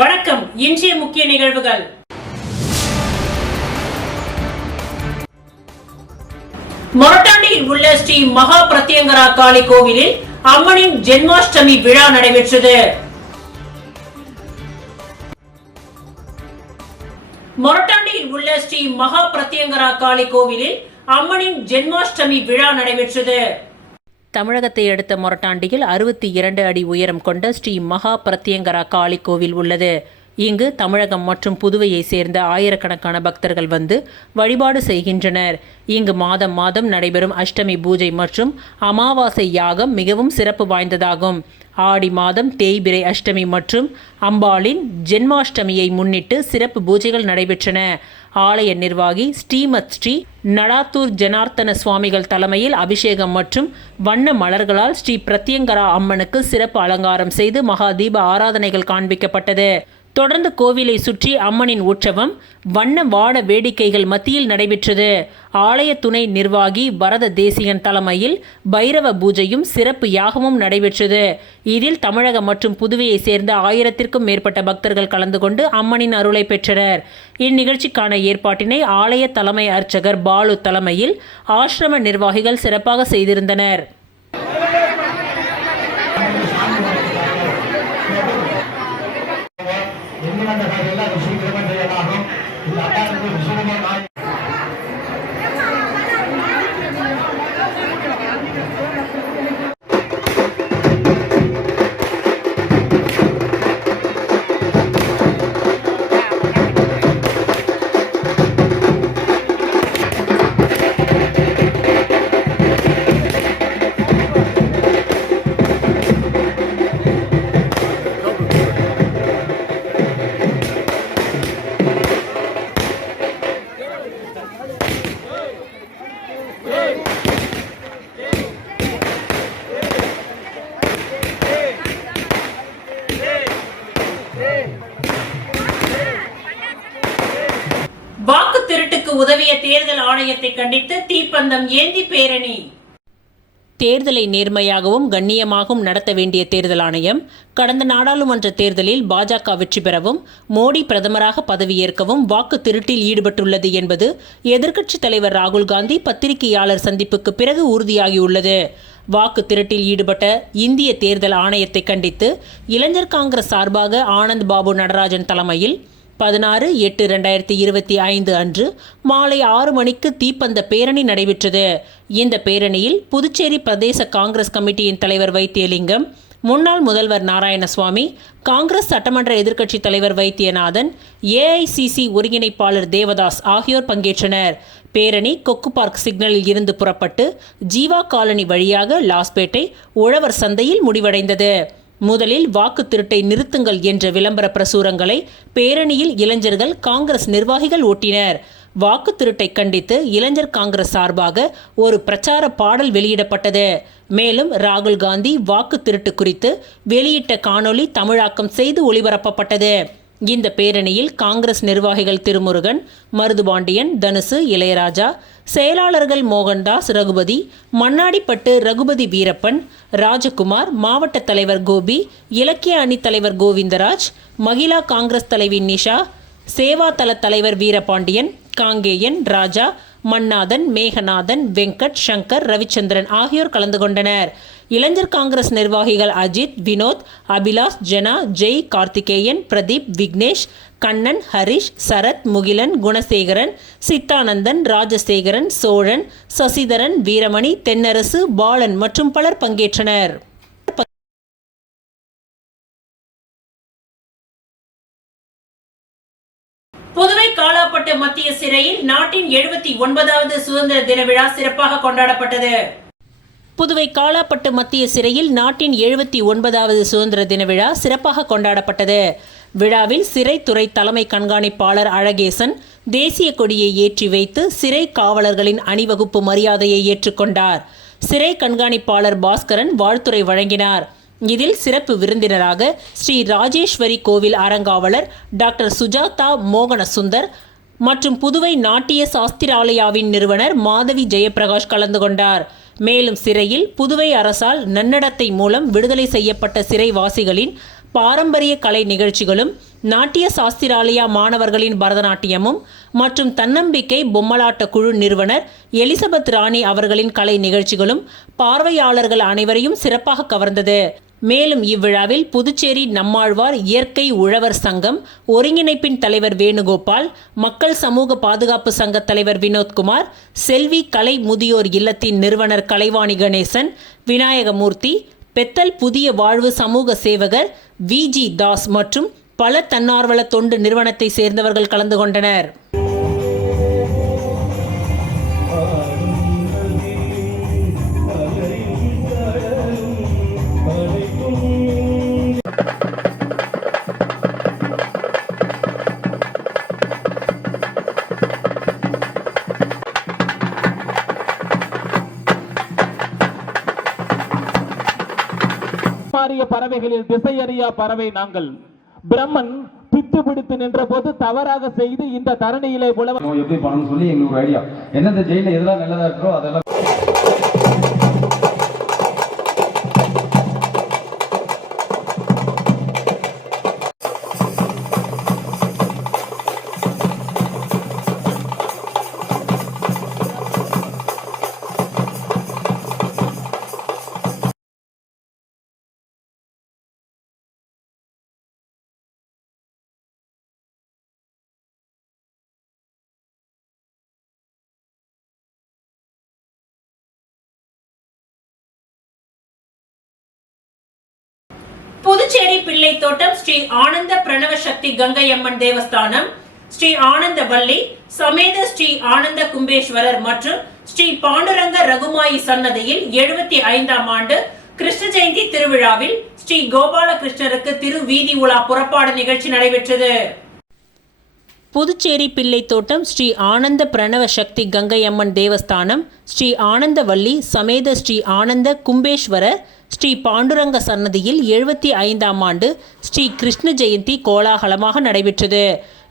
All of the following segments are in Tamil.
வணக்கம். இன்றைய முக்கிய நிகழ்வுகள். மொரட்டாண்டியில் உள்ள ஸ்ரீ மகா பிரத்யங்கரா காளி கோவிலில் அம்மனின் ஜென்மாஷ்டமி விழா நடைபெற்றது. மொரட்டாண்டியில் உள்ள ஸ்ரீ மகா பிரத்யங்கரா காளி கோவிலில் அம்மனின் ஜென்மாஷ்டமி விழா நடைபெற்றது. தமிழகத்தை அடுத்த மொரட்டாண்டியில் 62 அடி உயரம் கொண்ட ஸ்ரீ மகா பிரத்யங்கரா காளி கோவில் உள்ளது. இங்கு தமிழகம் மற்றும் புதுவையை சேர்ந்த ஆயிரக்கணக்கான பக்தர்கள் வந்து வழிபாடு செய்கின்றனர். இங்கு மாதம் மாதம் நடைபெறும் அஷ்டமி பூஜை மற்றும் அமாவாசை யாகம் மிகவும் சிறப்பு வாய்ந்ததாகும். ஆடி மாதம் தேய்பிறை அஷ்டமி மற்றும் அம்பாளின் ஜென்மாஷ்டமியை முன்னிட்டு சிறப்பு பூஜைகள் நடைபெற்றன. ஆலய நிர்வாகி ஸ்ரீமத் ஸ்ரீ நடாத்தூர் ஜனார்த்தன சுவாமிகள் தலைமையில் அபிஷேகம் மற்றும் வண்ண மலர்களால் ஸ்ரீ பிரத்யங்கரா அம்மனுக்கு சிறப்பு அலங்காரம் செய்து மகா தீப ஆராதனைகள் காண்பிக்கப்பட்டது. தொடர்ந்து கோவிலை சுற்றி அம்மனின் உற்சவம் வண்ண வாட வேடிக்கைகள் மத்தியில் நடைபெற்றது. ஆலய துணை நிர்வாகி வரத தேசிகன் தலைமையில் பைரவ பூஜையும் சிறப்பு யாகமும் நடைபெற்றது. இதில் தமிழகம் மற்றும் புதுவையை சேர்ந்த 1000க்கும் மேற்பட்ட பக்தர்கள் கலந்து கொண்டு அம்மனின் அருளை பெற்றனர். இந்நிகழ்ச்சிக்கான ஏற்பாட்டினை ஆலய தலைமை அர்ச்சகர் பாலு தலைமையில் ஆசிரம நிர்வாகிகள் சிறப்பாக செய்திருந்தனர். வாக்கு திருட்டுக்கு உதவிய தேர்தல் ஆணையத்தை கண்டித்து தீப்பந்தம் ஏந்தி பேரணி. தேர்தலை நேர்மையாகவும் கண்ணியமாகவும் நடத்த வேண்டிய தேர்தல் ஆணையம் கடந்த நாடாளுமன்ற தேர்தலில் பாஜக வெற்றி பெறவும் மோடி பிரதமராக பதவியேற்கவும் வாக்கு திருட்டில் ஈடுபட்டுள்ளது என்பது எதிர்க்கட்சித் தலைவர் ராகுல் காந்தி பத்திரிகையாளர் சந்திப்புக்கு பிறகு உறுதியாகியுள்ளது. வாக்கு திருட்டில் ஈடுபட்ட இந்திய தேர்தல் ஆணையத்தை கண்டித்து இளைஞர் காங்கிரஸ் சார்பாக ஆனந்த் பாபு நடராஜன் தலைமையில் 16/8/2025 அன்று மாலை 6 மணிக்கு தீப்பந்த பேரணி நடைபெற்றது. இந்த பேரணியில் புதுச்சேரி பிரதேச காங்கிரஸ் கமிட்டியின் தலைவர் வைத்தியலிங்கம், முன்னாள் முதல்வர் நாராயணசுவாமி, காங்கிரஸ் சட்டமன்ற எதிர்க்கட்சித் தலைவர் வைத்தியநாதன், ஏஐசிசி ஒருங்கிணைப்பாளர் தேவதாஸ் ஆகியோர் பங்கேற்றனர். பேரணி கொக்கு பார்க் சிக்னலில் இருந்து புறப்பட்டு ஜீவா காலனி வழியாக லாஸ்பேட்டை உழவர் சந்தையில் முடிவடைந்தது. முதலில் வாக்கு திருட்டை நிறுத்துங்கள் என்ற விளம்பர பிரசுரங்களை பேரணியில் இளைஞர்கள் காங்கிரஸ் நிர்வாகிகள் ஓட்டினர். வாக்கு திருட்டை கண்டித்து இளைஞர் காங்கிரஸ் சார்பாக ஒரு பிரச்சார பாடல் வெளியிடப்பட்டது. மேலும் ராகுல் காந்தி வாக்கு திருட்டு குறித்து வெளியிட்ட காணொளி தமிழாக்கம் செய்து ஒளிபரப்பப்பட்டது. இந்த பேரணியில் காங்கிரஸ் நிர்வாகிகள் திருமுருகன், மருதுபாண்டியன், தனுசு, இளையராஜா, செயலாளர்கள் மோகன்தாஸ், ரகுபதி, மண்ணாடிப்பட்டு ரகுபதி வீரப்பன், ராஜகுமார், மாவட்ட தலைவர் கோபி, இலக்கிய அணி தலைவர் கோவிந்தராஜ், மகிழா காங்கிரஸ் தலைவி நிஷா, சேவா தள தலைவர் வீரபாண்டியன், காங்கேயன், ராஜா, மன்னாதன், மேகநாதன், வெங்கட், சங்கர், ரவிச்சந்திரன் ஆகியோர் கலந்து கொண்டனர். இளைஞர் காங்கிரஸ் நிர்வாகிகள் அஜித், வினோத், அபிலாஷ், ஜனா, ஜெய், கார்த்திகேயன், பிரதீப், விக்னேஷ், கண்ணன், ஹரிஷ், சரத், முகிலன், குணசேகரன், சித்தானந்தன், ராஜசேகரன், சோழன், சசிதரன், வீரமணி, தென்னரசு, பாலன் மற்றும் பலர் பங்கேற்றனர். புதுவை காலாப்பட்டு மத்திய சிறையில் நாட்டின் 79வது சுதந்திர தின விழா சிறப்பாக கொண்டாடப்பட்டது. புதுவை காலாப்பட்டு மத்திய சிறையில் நாட்டின் 79வது சுதந்திர தின விழா சிறப்பாக கொண்டாடப்பட்டது. விழாவில் சிறைத்துறை தலைமை கண்காணிப்பாளர் அழகேசன் தேசிய கொடியை ஏற்றி வைத்து சிறை காவலர்களின் அணிவகுப்பு மரியாதையை ஏற்றுக்கொண்டார். சிறை கண்காணிப்பாளர் பாஸ்கரன் வாழ்த்துரை வழங்கினார். இதில் சிறப்பு விருந்தினராக ஸ்ரீ ராஜேஸ்வரி கோவில் அறங்காவலர் டாக்டர் சுஜாதா மோகன சுந்தர் மற்றும் புதுவை நாட்டிய சாஸ்திராலயாவின் நிறுவனர் மாதவி ஜெயபிரகாஷ் கலந்து கொண்டார். மேலும் சிறையில் புதுவை அரசால் நன்னடத்தை மூலம் விடுதலை செய்யப்பட்ட சிறைவாசிகளின் பாரம்பரிய கலை நிகழ்ச்சிகளும், நாட்டிய சாஸ்திராலயா மாணவர்களின் பரதநாட்டியமும் மற்றும் தன்னம்பிக்கை பொம்மலாட்ட குழு நிறுவனர் எலிசபெத் ராணி அவர்களின் கலை நிகழ்ச்சிகளும் பார்வையாளர்கள் அனைவரையும் சிறப்பாக கவர்ந்தது. மேலும் இவ்விழாவில் புதுச்சேரி நம்மாழ்வார் இயற்கை உழவர் சங்கம் ஒருங்கிணைப்பின் தலைவர் வேணுகோபால், மக்கள் சமூக பாதுகாப்பு சங்க தலைவர் வினோத்குமார், செல்வி கலை முதியோர் இல்லத்தின் நிறுவனர் கலைவாணி கணேசன், விநாயகமூர்த்தி, பெத்தல் புதிய வாழ்வு சமூக சேவகர் VG தாஸ் மற்றும் பல தன்னார்வல தொண்டு நிறுவனத்தை சேர்ந்தவர்கள் கலந்து கொண்டனர். பறவைகளில் திசையறியா பறவை நாங்கள். பிரம்மன் பித்து பிடித்து நின்ற போது தவறாக செய்து இந்த தரணியிலே எப்படி பண்ணணும் சொல்லி எங்களுக்கு ஒரு ஐடியா. எந்தெந்த ஜெயில எதெல்லாம் நல்லதா இருக்கோ அதெல்லாம் புதுச்சேரி பிள்ளை தோட்டம் ஸ்ரீ ஆனந்த பிரணவ சக்தி கங்கை அம்மன் தேவஸ்தானம், ஸ்ரீ ஆனந்த வள்ளி சமேத ஸ்ரீ ஆனந்த கும்பேஸ்வரர் மற்றும் ஸ்ரீ பாண்டுரங்க ரகுமாயி சன்னதியில் 75ஆம் ஆண்டு கிருஷ்ண ஜெயந்தி திருவிழாவில் ஸ்ரீ கோபாலகிருஷ்ணருக்கு திரு வீதி உலா புறப்பாடு நிகழ்ச்சி நடைபெற்றது. புதுச்சேரி பிள்ளை தோட்டம் ஸ்ரீ ஆனந்த பிரணவ சக்தி கங்கை அம்மன் தேவஸ்தானம், ஸ்ரீ ஆனந்த வள்ளி சமேத ஸ்ரீ ஆனந்த கும்பேஸ்வரர் ஸ்ரீ பாண்டுரங்க சன்னதியில் 75ஆம் ஆண்டு ஸ்ரீ கிருஷ்ண ஜெயந்தி கோலாகலமாக நடைபெற்றது.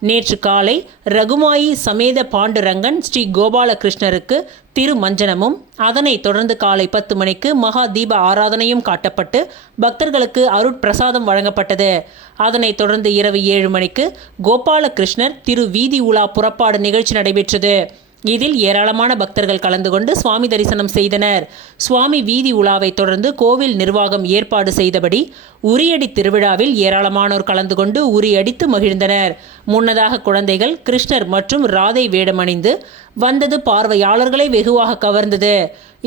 நேற்று காலை ரகுமாயி சமேத பாண்டுரங்கன் ஸ்ரீ கோபாலகிருஷ்ணருக்கு திருமஞ்சனமும், அதனைத் தொடர்ந்து காலை 10 மணிக்கு மகா தீப ஆராதனையும் காட்டப்பட்டு பக்தர்களுக்கு அருட்பிரசாதம் வழங்கப்பட்டது. அதனைத் தொடர்ந்து இரவு 7 மணிக்கு கோபாலகிருஷ்ணர் திரு வீதி உலா புறப்பாடு நிகழ்ச்சி நடைபெற்றது. இதில் ஏராளமான பக்தர்கள் கலந்து கொண்டு சுவாமி தரிசனம் செய்தனர். சுவாமி வீதி உலாவை தொடர்ந்து கோவில் நிர்வாகம் ஏற்பாடு செய்தபடி உரியடி திருவிழாவில் ஏராளமானோர் கலந்து கொண்டு உரியடித்து மகிழ்ந்தனர். முன்னதாக குழந்தைகள் கிருஷ்ணர் மற்றும் ராதை வேடமணிந்து வந்தது பார்வையாளர்களை வெகுவாக கவர்ந்தது.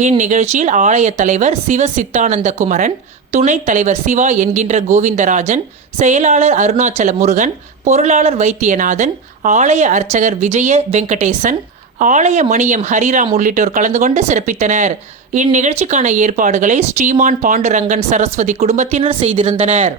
இந்நிகழ்ச்சியில் ஆலய தலைவர் சிவ சித்தானந்த குமரன், துணைத் தலைவர் சிவா என்கின்ற கோவிந்தராஜன், செயலாளர் அருணாச்சல முருகன், பொருளாளர் வைத்தியநாதன், ஆலய அர்ச்சகர் விஜய வெங்கடேசன், ஆலய மணியம் ஹரிராம் உள்ளிட்டோர் கலந்து கொண்டு சிறப்பித்தனர். இந்நிகழ்ச்சிக்கான ஏற்பாடுகளை ஸ்ரீமான் பாண்டுரங்கன் சரஸ்வதி குடும்பத்தினர் செய்திருந்தனர்.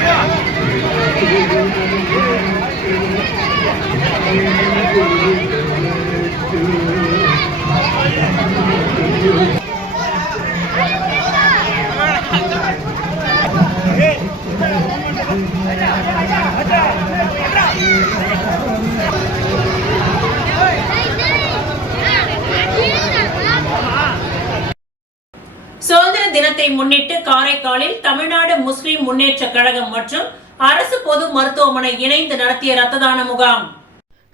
Yeah. தினத்தை முன்னிட்டு காரைக்காலில் தமிழ்நாடு முஸ்லிம் முன்னேற்ற கழகம் மற்றும் அரசு பொது மருத்துவமனை இணைந்து நடத்திய இரத்த தான முகாம்.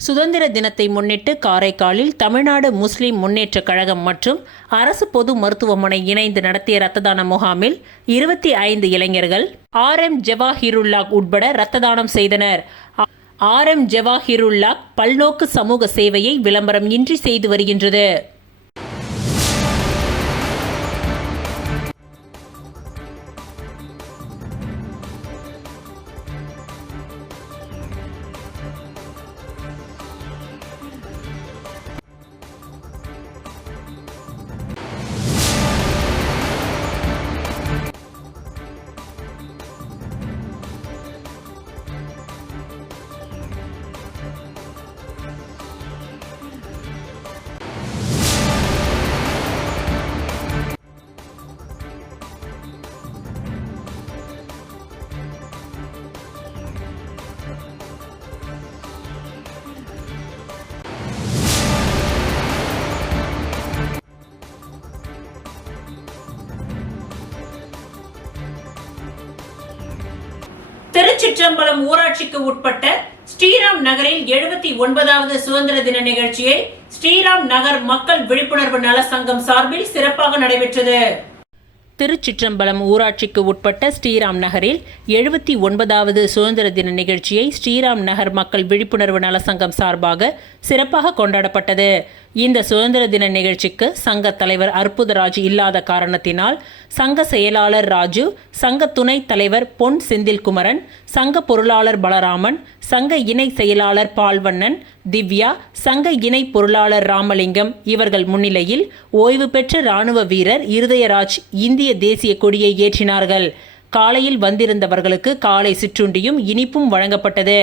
சுதந்திர தினத்தை முன்னிட்டு காரைக்காலில் தமிழ்நாடு முஸ்லிம் முன்னேற்ற கழகம் மற்றும் அரசு பொது மருத்துவமனை இணைந்து நடத்திய இரத்த தான முகாமில் 25 இளைஞர்கள் RM ஜவாஹிருல்லாஹ் உட்பட இரத்த தானம் செய்தனர். RM ஜவாஹிருல்லாஹ் பல்நோக்கு சமூக சேவையை விளம்பரம் இன்றி செய்து வருகின்றது. திருச்சிற்றம்பலம் ஊராட்சிக்கு உட்பட்ட ஸ்ரீராம் நகரில் 79வது சுதந்திர தின நிகழ்ச்சியை ஸ்ரீராம் நகர் மக்கள் விழிப்புணர்வு நல சங்கம் சார்பில் சிறப்பாக நடைபெற்றது. திருச்சிற்றம்பலம் ஊராட்சிக்கு உட்பட்ட ஸ்ரீராம் நகரில் 79வது சுதந்திர தின நிகழ்ச்சியை ஸ்ரீராம் நகர் மக்கள் விழிப்புணர்வு நல சங்கம் சார்பாக சிறப்பாக கொண்டாடப்பட்டது. இந்த சுதந்திர தின நிகழ்ச்சிக்கு சங்க தலைவர் அற்புதராஜ் இல்லாத காரணத்தினால் சங்க செயலாளர் ராஜு, சங்க துணைத் தலைவர் பொன் செந்தில்குமரன், சங்க பொருளாளர் பலராமன், சங்க இணை செயலாளர் பால்வண்ணன், திவ்யா, சங்க இணை பொருளாளர் ராமலிங்கம் இவர்கள் முன்னிலையில் ஓய்வு பெற்ற இராணுவ வீரர் இருதயராஜ் இந்திய தேசிய கொடியை ஏற்றினார்கள். காலையில் வந்திருந்தவர்களுக்கு காலை சிற்றுண்டியும் இனிப்பும் வழங்கப்பட்டது.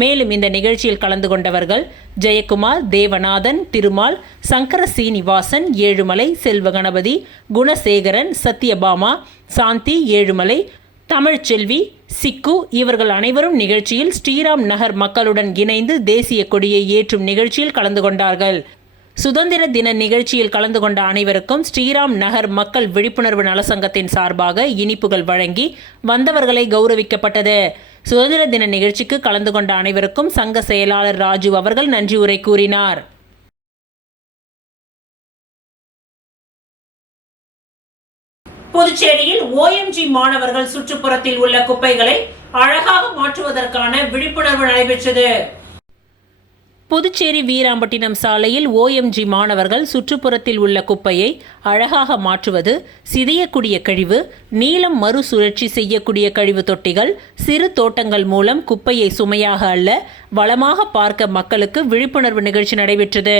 மேலும் இந்த நிகழ்ச்சியில் கலந்து கொண்டவர்கள் ஜெயக்குமார், தேவநாதன், திருமால், சங்கர சீனிவாசன், ஏழுமலை, செல்வ கணபதி, குணசேகரன், சத்யபாமா, சாந்தி, ஏழுமலை, தமிழ்ச்செல்வி, சிக்கு இவர்கள் அனைவரும் நிகழ்ச்சியில் ஸ்ரீராம் நகர் மக்களுடன் இணைந்து தேசிய கொடியை ஏற்றும் நிகழ்ச்சியில் கலந்து கொண்டார்கள். சுதந்திர தின நிகழ்ச்சியில் கலந்து கொண்ட அனைவருக்கும் ஸ்ரீராம் நகர் மக்கள் விழிப்புணர்வு நலசங்கத்தின் சார்பாக இனிப்புகள் வழங்கி வந்தவர்களை கௌரவிக்கப்பட்டது. சுதந்திர தின நிகழ்ச்சிக்கு கலந்து கொண்ட அனைவருக்கும் சங்க செயலாளர் ராஜு அவர்கள் நன்றி உரை கூறினார். புதுச்சேரியில் OMG மாணவர்கள் சுற்றுப்புறத்தில் உள்ள குப்பைகளை அழகாக மாற்றுவதற்கான விழிப்புணர்வு நடைபெற்றது. புதுச்சேரி வீராம்பட்டினம் சாலையில் OMG மாணவர்கள் சுற்றுப்புறத்தில் உள்ள குப்பையை அழகாக மாற்றுவது, சிதையக்கூடிய கழிவு, நீளம் மறுசுழற்சி செய்யக்கூடிய கழிவு தொட்டிகள், சிறு தோட்டங்கள் மூலம் குப்பையை சுமையாக அல்ல வளமாக பார்க்க மக்களுக்கு விழிப்புணர்வு நிகழ்ச்சி நடைபெற்றது.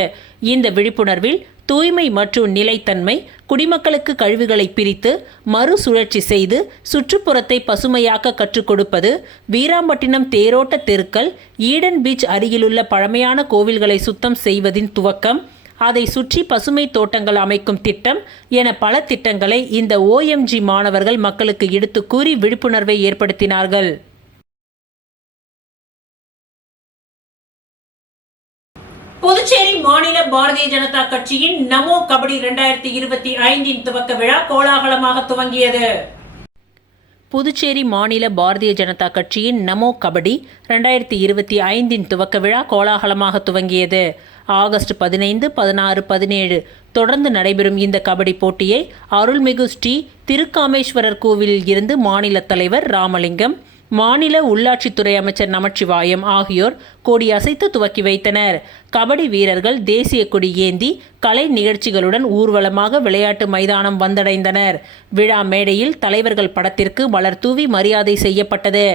இந்த விழிப்புணர்வில் தூய்மை மற்றும் நிலைத்தன்மை, குடிமக்களுக்கு கழிவுகளை பிரித்து மறுசுழற்சி செய்து சுற்றுப்புறத்தை பசுமையாக்க கற்றுக் கொடுப்பது, வீராம்பட்டினம் தேரோட்ட தெருக்கள், ஈடன் பீச் அருகிலுள்ள பழமையான கோவில்களை சுத்தம் செய்வதின் துவக்கம், அதை சுற்றி பசுமை தோட்டங்கள் அமைக்கும் திட்டம் என பல திட்டங்களை இந்த OMG மாணவர்கள் மக்களுக்கு எடுத்து கூறி விழிப்புணர்வை ஏற்படுத்தினார்கள். புதுச்சேரி மாநில பாரதிய ஜனதா கட்சியின் நமோ கபடி 2025 துவக்க விழா கோலாகலமாக துவங்கியது. புதுச்சேரி மாநில பாரதிய ஜனதா கட்சியின் நமோ கபடி 2025 துவக்க விழா கோலாகலமாக துவங்கியது. ஆகஸ்ட் 15, 16, 17 தொடர்ந்து நடைபெறும் இந்த கபடி போட்டியை அருள்மிகு ஸ்ரீ திருக்காமேஸ்வரர் கோவிலில் இருந்து மாநில தலைவர் ராமலிங்கம், மாநில உள்ளாட்சித்துறை அமைச்சர் நமச்சிவாயம் ஆகியோர் கொடியசைத்து துவக்கி வைத்தனர். கபடி வீரர்கள் தேசிய கொடி ஏந்தி கலை நிகழ்ச்சிகளுடன் ஊர்வலமாக விளையாட்டு மைதானம் வந்தடைந்தனர். விழா மேடையில் தலைவர்கள் படத்திற்கு மலர் தூவி மரியாதை செய்யப்பட்டது.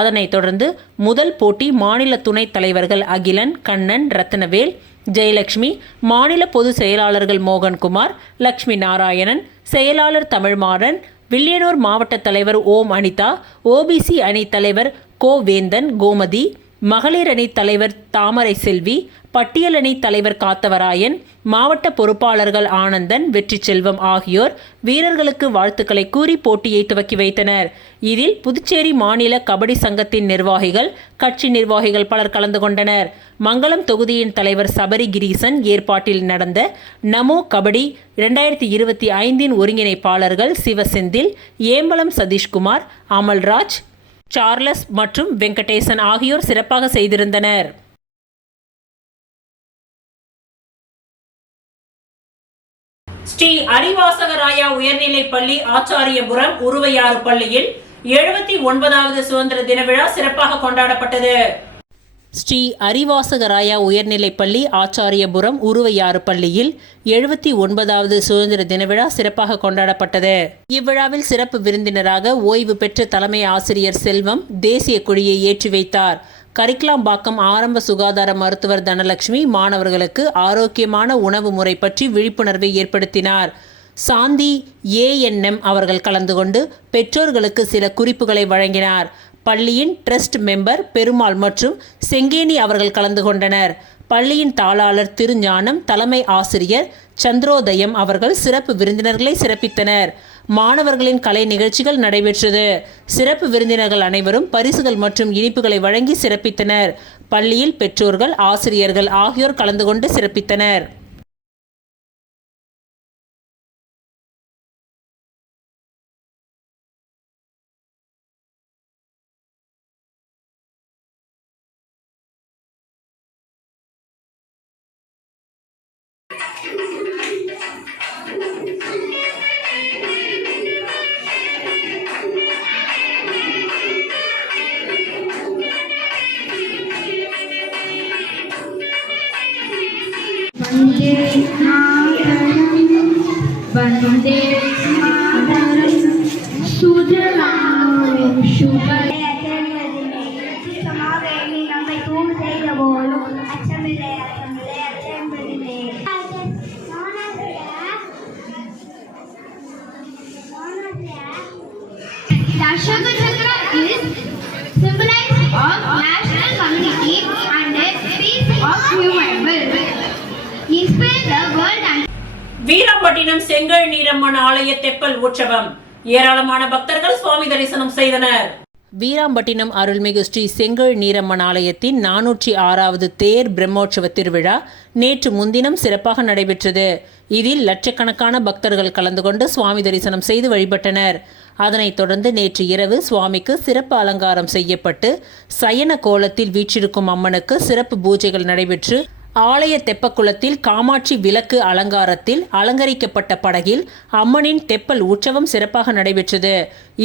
அதனைத் தொடர்ந்து முதல் போட்டி மாநில துணைத் தலைவர்கள் அகிலன், கண்ணன், ரத்னவேல், ஜெயலட்சுமி, மாநில பொதுச் செயலாளர்கள் மோகன்குமார், லட்சுமி நாராயணன், செயலாளர் தமிழ்மாறன், வில்லியனூர் மாவட்ட தலைவர் ஓம் அனிதா, OBC அணி தலைவர் கோவேந்தன், கோமதி, மகளிர் அணி தலைவர் தாமரை செல்வி, பட்டியலணி தலைவர் காத்தவராயன், மாவட்ட பொறுப்பாளர்கள் ஆனந்தன், வெற்றி செல்வம் ஆகியோர் வீரர்களுக்கு வாழ்த்துக்களை கூறி போட்டியை துவக்கி வைத்தனர். இதில் புதுச்சேரி மாநில கபடி சங்கத்தின் நிர்வாகிகள், கட்சி நிர்வாகிகள் பலர் கலந்து கொண்டனர். மங்களம் தொகுதியின் தலைவர் சபரி கிரீசன் ஏற்பாட்டில் நடந்த நமோ கபடி 2025 ஒருங்கிணைப்பாளர்கள் சிவசெந்தில், ஏம்பலம் சதீஷ்குமார், அமல்ராஜ், சார்லஸ் மற்றும் வெங்கடேசன் ஆகியோர் சிறப்பாக செய்திருந்தனர். ஸ்ரீ அரிவாசகராயா உயர்நிலைப் பள்ளி ஆச்சாரியபுரம் உருவையாறு பள்ளியில் 79வது சுதந்திர தின விழா சிறப்பாக கொண்டாடப்பட்டது. ஸ்ரீ அரிவாசகராயா உயர்நிலைப் பள்ளி ஆச்சாரியபுரம் உருவையாறு பள்ளியில் 79வது சுதந்திர தின விழா சிறப்பாக கொண்டாடப்பட்டது. இவ்விழாவில் சிறப்பு விருந்தினராக ஓய்வு பெற்ற தலைமை ஆசிரியர் செல்வம் தேசிய கொடியை ஏற்றி வைத்தார். கரிக்கலாம்பாக்கம் ஆரம்ப சுகாதார மருத்துவர் தனலட்சுமி மாணவர்களுக்கு ஆரோக்கியமான உணவு முறை பற்றி விழிப்புணர்வை ஏற்படுத்தினார். சாந்தி ANM அவர்கள் கலந்து கொண்டு பெற்றோர்களுக்கு சில குறிப்புகளை வழங்கினார். பள்ளியின் ட்ரஸ்ட் மெம்பர் பெருமாள் மற்றும் செங்கேனி அவர்கள் கலந்து கொண்டனர். பள்ளியின் தாளாளர் திருஞானம், தலைமை ஆசிரியர் சந்திரோதயம் அவர்கள் சிறப்பு விருந்தினர்களை சிறப்பித்தனர். மாணவர்களின் கலை நிகழ்ச்சிகள் நடைபெற்றது. சிறப்பு விருந்தினர்கள் அனைவரும் பரிசுகள் மற்றும் இனிப்புகளை வழங்கி சிறப்பித்தனர். பள்ளியில் பெற்றோர்கள், ஆசிரியர்கள் ஆகியோர் கலந்து கொண்டு சிறப்பித்தனர். वंदे मातरम सुजलाम शुभम समावेणी நம்மை தூண் செய்த போலும் அச்சமில்லை அச்சமில்லை The Ashoka Chakra is symbolized of national community and peace of human will. Inspire the world and Veerampattinam செங்கல் நீரம்மன் ஆலய தெப்பல் உற்சவம். ஏராளமான பக்தர்கள் சுவாமி தரிசனம் செய்தனர். வீராம்பட்டினம் அருள்மிகு ஸ்ரீ செங்கல் நீரம்மன் ஆலயத்தின் 406வது தேர் பிரம்மோற்சவ திருவிழா நேற்று முன்தினம் சிறப்பாக நடைபெற்றது. இதில் லட்சக்கணக்கான பக்தர்கள் கலந்து கொண்டு சுவாமி தரிசனம் செய்து வழிபட்டனர். அதனைத் தொடர்ந்து நேற்று இரவு சுவாமிக்கு சிறப்பு அலங்காரம் செய்யப்பட்டு சயன கோலத்தில் வீற்றிருக்கும் அம்மனுக்கு சிறப்பு பூஜைகள் நடைபெற்று ஆலய தெப்பக்குளத்தில் காமாட்சி விளக்கு அலங்காரத்தில் அலங்கரிக்கப்பட்ட படகில் அம்மனின் தெப்பல் உற்சவம் சிறப்பாக நடைபெற்றது.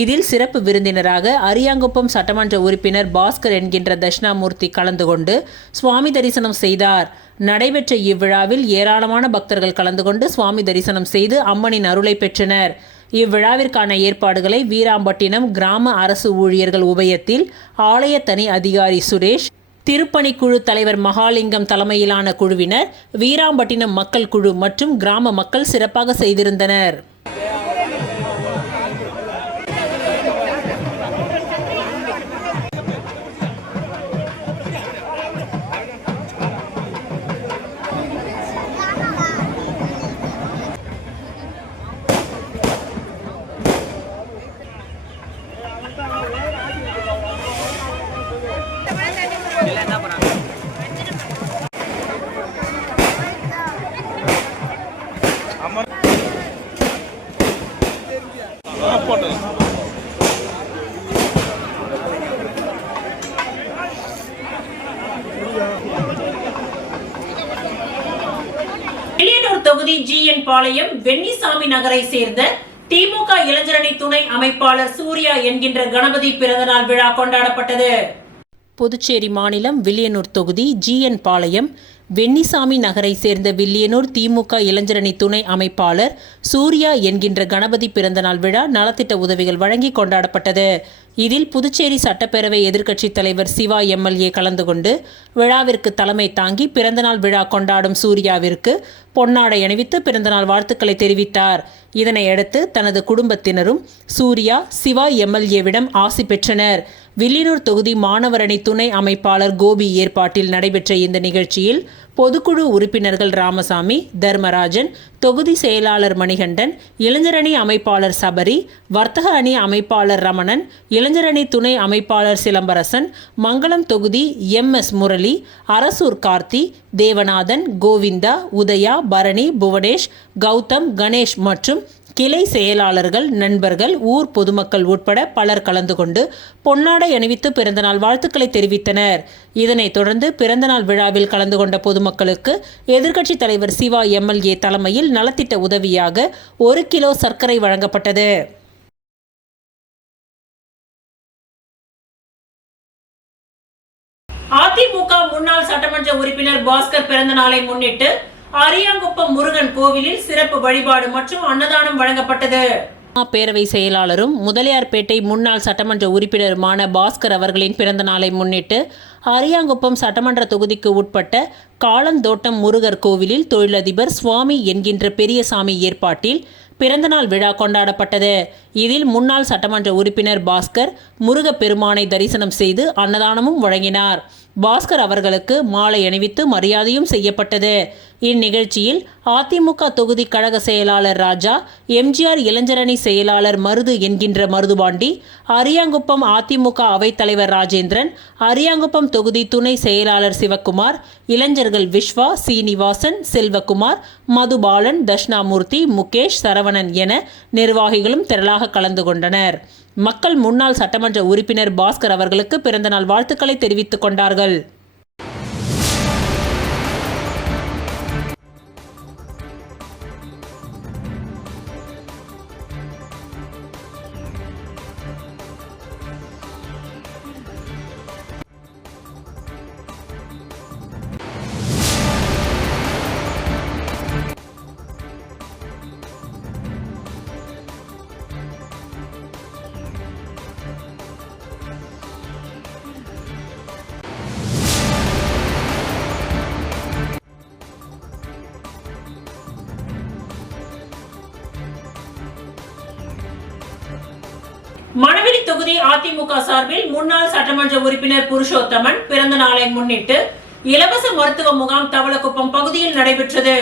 இதில் சிறப்பு விருந்தினராக அரியாங்குப்பம் சட்டமன்ற உறுப்பினர் பாஸ்கர் என்கின்ற தட்சிணாமூர்த்தி கலந்து கொண்டு சுவாமி தரிசனம் செய்தார். நடைபெற்ற இவ்விழாவில் ஏராளமான பக்தர்கள் கலந்து கொண்டு சுவாமி தரிசனம் செய்து அம்மனின் அருளை பெற்றனர். இவ்விழாவிற்கான ஏற்பாடுகளை வீராம்பட்டினம் கிராம அரசு ஊழியர்கள் உபயத்தில் ஆலய தனி அதிகாரி சுரேஷ், திருப்பணிக்குழு தலைவர் மகாலிங்கம் தலைமையிலான குழுவினர், வீராம்பட்டினம் மக்கள் குழு மற்றும் கிராம மக்கள் சிறப்பாக செய்திருந்தனர். வில்லியனூர் தொகுதி GN பாளையம் வெண்ணிசாமி நகரை சேர்ந்த திமுக இளைஞரணி துணை அமைப்பாளர் சூர்யா என்கின்ற கணபதி பிறந்தநாள் விழா கொண்டாடப்பட்டது. புதுச்சேரி மாநிலம் வில்லியனூர் தொகுதி GN பாளையம் வெண்ணிசாமி நகரை சேர்ந்த வில்லியனூர் திமுக இளைஞரணி துணை அமைப்பாளர் சூர்யா என்கின்ற கணபதி பிறந்தநாள் விழா நலத்திட்ட உதவிகள் வழங்கி கொண்டாடப்பட்டது. இதில் புதுச்சேரி சட்டப்பேரவை எதிர்க்கட்சித் தலைவர் சிவா MLA கலந்து கொண்டு விழாவிற்கு தலைமை தாங்கி பிறந்தநாள் விழா கொண்டாடும் சூர்யாவிற்கு பொன்னாடை அணிவித்து பிறந்தநாள் வாழ்த்துக்களை தெரிவித்தார். இதனையடுத்து தனது குடும்பத்தினரும் சூர்யா, சிவா MLAவிடம் ஆசி பெற்றனர். வில்லியனூர் தொகுதி மாணவர் அணி துணை அமைப்பாளர் கோபி ஏற்பாட்டில் நடைபெற்ற இந்த நிகழ்ச்சியில் பொதுக்குழு உறுப்பினர்கள் ராமசாமி, தர்மராஜன், தொகுதி செயலாளர் மணிகண்டன், இளைஞரணி அமைப்பாளர் சபரி, வர்த்தக அணி அமைப்பாளர் ரமணன், இளைஞரணி துணை அமைப்பாளர் சிலம்பரசன், மங்களம் தொகுதி MS முரளி, அரசூர் கார்த்தி, தேவநாதன், கோவிந்தா, உதயா, பரணி, புவனேஷ், கௌதம், கணேஷ் மற்றும் கிளை செயலாளர்கள், நண்பர்கள், ஊர் பொதுமக்கள் உட்பட பலர் கலந்து கொண்டு பொன்னாடை அணிவித்து பிறந்தநாள் வாழ்த்துக்களை தெரிவித்தனர். இதனைத் தொடர்ந்து பிறந்தநாள் விழாவில் கலந்து கொண்ட பொதுமக்களுக்கு எதிர்க்கட்சித் தலைவர் சிவா MLA தலைமையில் நலத்திட்ட உதவியாக 1 கிலோ சர்க்கரை வழங்கப்பட்டது. அதிமுக முன்னாள் சட்டமன்ற உறுப்பினர் பாஸ்கர் பிறந்த நாளை முன்னிட்டு அரியாங்குப்பம் முருகன் கோவிலில் சிறப்பு வழிபாடு மற்றும் அன்னதானம் வழங்கப்பட்டது. பேரவை செயலாளரும் முதலியார்பேட்டை முன்னாள் சட்டமன்ற உறுப்பினருமான பாஸ்கர் அவர்களின் பிறந்த நாளை முன்னிட்டு அரியாங்குப்பம் சட்டமன்ற தொகுதிக்கு உட்பட்ட காளந்தோட்டம் முருகர் கோவிலில் தொழிலதிபர் சுவாமி என்கின்ற பெரியசாமி ஏற்பாட்டில் பிறந்தநாள் விழா கொண்டாடப்பட்டது. இதில் முன்னாள் சட்டமன்ற உறுப்பினர் பாஸ்கர் முருகப்பெருமானை தரிசனம் செய்து அன்னதானமும் வழங்கினார். பாஸ்கர் அவர்களுக்கு மாலை அணிவித்து மரியாதையும் செய்யப்பட்டது. இந்நிகழ்ச்சியில் அதிமுக தொகுதி கழக செயலாளர் ராஜா, MGR இளைஞரணி செயலாளர் மருது என்கின்ற மருதுபாண்டி, அரியாங்குப்பம் அதிமுக அவைத்தலைவர் ராஜேந்திரன், அரியாங்குப்பம் தொகுதி துணை செயலாளர் சிவக்குமார், இளைஞர்கள் விஸ்வா, சீனிவாசன், செல்வகுமார், மதுபாலன், தட்சிணாமூர்த்தி, முகேஷ், சரவணன் என நிர்வாகிகளும் திரளாக கலந்து கொண்டனர். மக்கள் முன்னாள் சட்டமன்ற உறுப்பினர் பாஸ்கர் அவர்களுக்கு பிறந்தநாள் வாழ்த்துக்களை தெரிவித்துக் கொண்டார்கள். மணவெளி தொகுதி அதிமுக சார்பில் முன்னாள் சட்டமன்ற உறுப்பினர் புருஷோத்தமன் பிறந்த நாளை முன்னிட்டு இலவச மருத்துவ முகாம் தவளக்குப்பம் பகுதியில் நடைபெற்றது.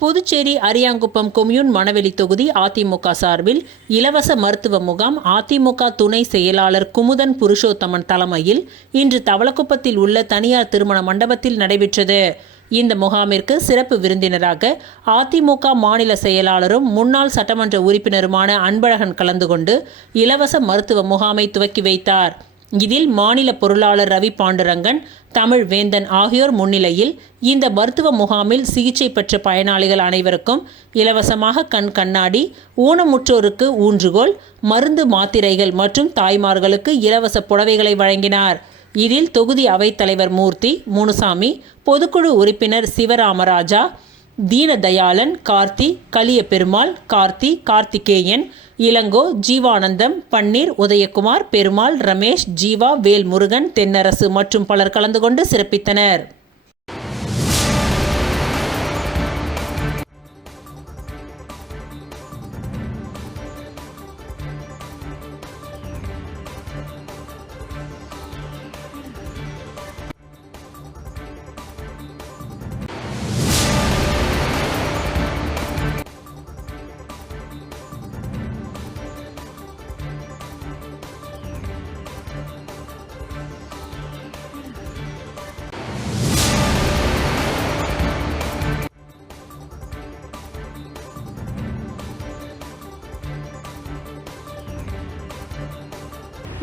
புதுச்சேரி அரியாங்குப்பம் கொம்யூன் மணவெளி தொகுதி அதிமுக சார்பில் இலவச மருத்துவ முகாம் அதிமுக துணை செயலாளர் குமுதன் புருஷோத்தமன் தலைமையில் இன்று தவளக்குப்பத்தில் உள்ள தனியார் திருமண மண்டபத்தில் நடைபெற்றது. இந்த முகாமிற்கு சிறப்பு விருந்தினராக அதிமுக மாநில செயலாளரும் முன்னாள் சட்டமன்ற உறுப்பினருமான அன்பழகன் கலந்து கொண்டு இலவச மருத்துவ முகாமை துவக்கி வைத்தார். இதில் மாநில பொருளாளர் ரவி பாண்டுரங்கன், தமிழ் வேந்தன் ஆகியோர் முன்னிலையில் இந்த மருத்துவ முகாமில் சிகிச்சை பெற்ற பயனாளிகள் அனைவருக்கும் இலவசமாக கண் கண்ணாடி, ஊனமுற்றோருக்கு ஊன்றுகோல், மருந்து மாத்திரைகள் மற்றும் தாய்மார்களுக்கு இலவச புடவைகளை வழங்கினார். இதில் தொகுதி அவைத்தலைவர் மூர்த்தி, முனுசாமி, பொதுக்குழு உறுப்பினர் சிவராமராஜா, தீனதயாளன், கார்த்தி, கலிய பெருமாள், கார்த்திகேயன், இளங்கோ, ஜீவானந்தம், பன்னீர், உதயகுமார், பெருமாள், ரமேஷ், ஜீவா, வேல்முருகன், தென்னரசு மற்றும் பலர் கலந்து கொண்டு சிறப்பித்தனர்.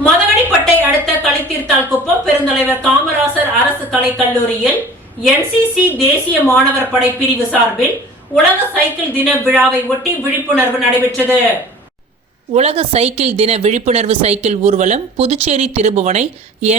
மதகடிப்பட்டை அடுத்த களித்தீர்த்தால்குப்பம் பெருந்தலைவர் காமராசர் அரசு கலைக் கல்லூரியில் NCC தேசிய மாணவர் படை பிரிவு சார்பில் உலக சைக்கிள் தின விழாவை ஒட்டி விழிப்புணர்வு நடைபெற்றது. உலக சைக்கிள் தின விழிப்புணர்வு சைக்கிள் ஊர்வலம் புதுச்சேரி திருபுவனை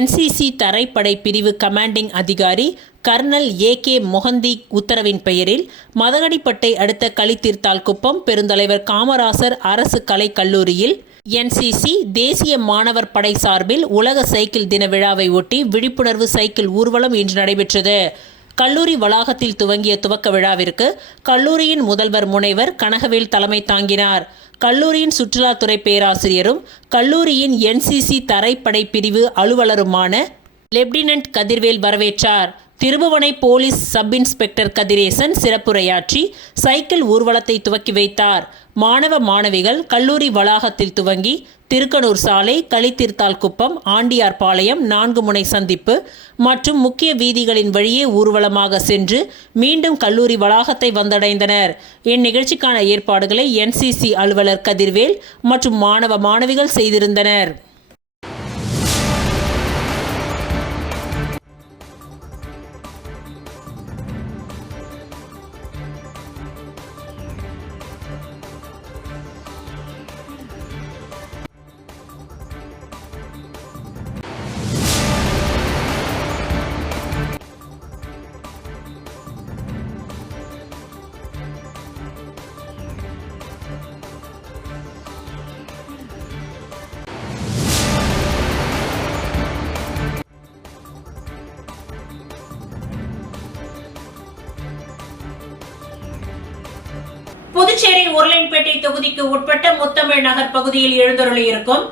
NCC தரைப்படை பிரிவு கமாண்டிங் அதிகாரி கர்னல் AK மொஹந்தி உத்தரவின் பெயரில் மதகடிப்பட்டை அடுத்த களித்தீர்த்தால்குப்பம் பெருந்தலைவர் காமராசர் அரசு கலைக் கல்லூரியில் NCC தேசிய மாணவர் படை சார்பில் உலக சைக்கிள் தின விழாவை ஒட்டி விழிப்புணர்வு சைக்கிள் ஊர்வலம் இன்று நடைபெற்றது. கல்லூரி வளாகத்தில் துவங்கிய துவக்க விழாவிற்கு கல்லூரியின் முதல்வர் முனைவர் கனகவேல் தலைமை தாங்கினார். கல்லூரியின் சுற்றுலாத்துறை பேராசிரியரும் கல்லூரியின் NCC தரைப்படை பிரிவு அலுவலருமான லெப்டினன்ட் கதிர்வேல் வரவேற்றார். Thirubuvanai police sub inspector Kathiresan சிறப்புரையாற்றி சைக்கிள் ஊர்வலத்தை துவக்கி வைத்தார். மாணவ மாணவிகள் கல்லூரி வளாகத்தில் துவங்கி திருக்கனூர் சாலை, களித்தீர்த்தால் குப்பம், ஆண்டியார்பாளையம், 4 முனை சந்திப்பு மற்றும் முக்கிய வீதிகளின் வழியே ஊர்வலமாக சென்று மீண்டும் கல்லூரி வளாகத்தை வந்தடைந்தனர். இந்நிகழ்ச்சிக்கான ஏற்பாடுகளை NCC அலுவலர் கதிர்வேல் மற்றும் மாணவ மாணவிகள் செய்திருந்தனர். புதுச்சேரி உருளையன்பேட்டை தொகுதிக்கு உட்பட்ட முத்தமிழ் நகர் பகுதியில் எழுந்தருளியிருக்கும்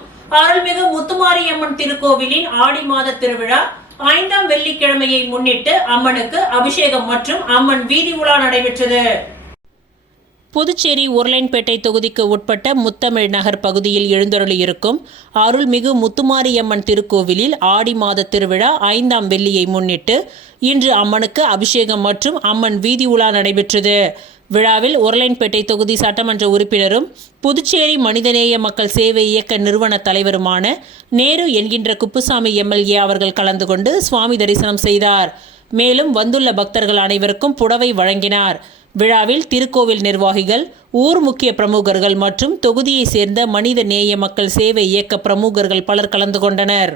அருள்மிகு முத்துமாரியம்மன் திருக்கோவிலின் ஆடி மாத திருவிழா 5ஆம் வெள்ளிக்கிழமையை முன்னிட்டு அம்மனுக்கு அபிஷேகம் மற்றும் அம்மன் வீதி உலா நடைபெற்றது. புதுச்சேரி உருளையன்பேட்டை தொகுதிக்கு உட்பட்ட முத்தமிழ் நகர் பகுதியில் எழுந்தருளியிருக்கும் அருள்மிகு முத்துமாரியம்மன் திருக்கோவிலில் ஆடி மாத திருவிழா 5ஆம் வெள்ளியை முன்னிட்டு இன்று அம்மனுக்கு அபிஷேகம் மற்றும் அம்மன் வீதி உலா நடைபெற்றது. விழாவில் உருளையன்பேட்டை தொகுதி சட்டமன்ற உறுப்பினரும் புதுச்சேரி மனிதநேய மக்கள் சேவை இயக்க நிறுவன தலைவருமான நேரு என்கின்ற குப்புசாமி MLA அவர்கள் கலந்து கொண்டு சுவாமி தரிசனம் செய்தார். மேலும் வந்துள்ள பக்தர்கள் அனைவருக்கும் புடவை வழங்கினார். விழாவில் திருக்கோவில் நிர்வாகிகள், ஊர் முக்கிய பிரமுகர்கள் மற்றும் தொகுதியை சேர்ந்த மனித நேய மக்கள் சேவை இயக்க பிரமுகர்கள் பலர் கலந்து கொண்டனர்.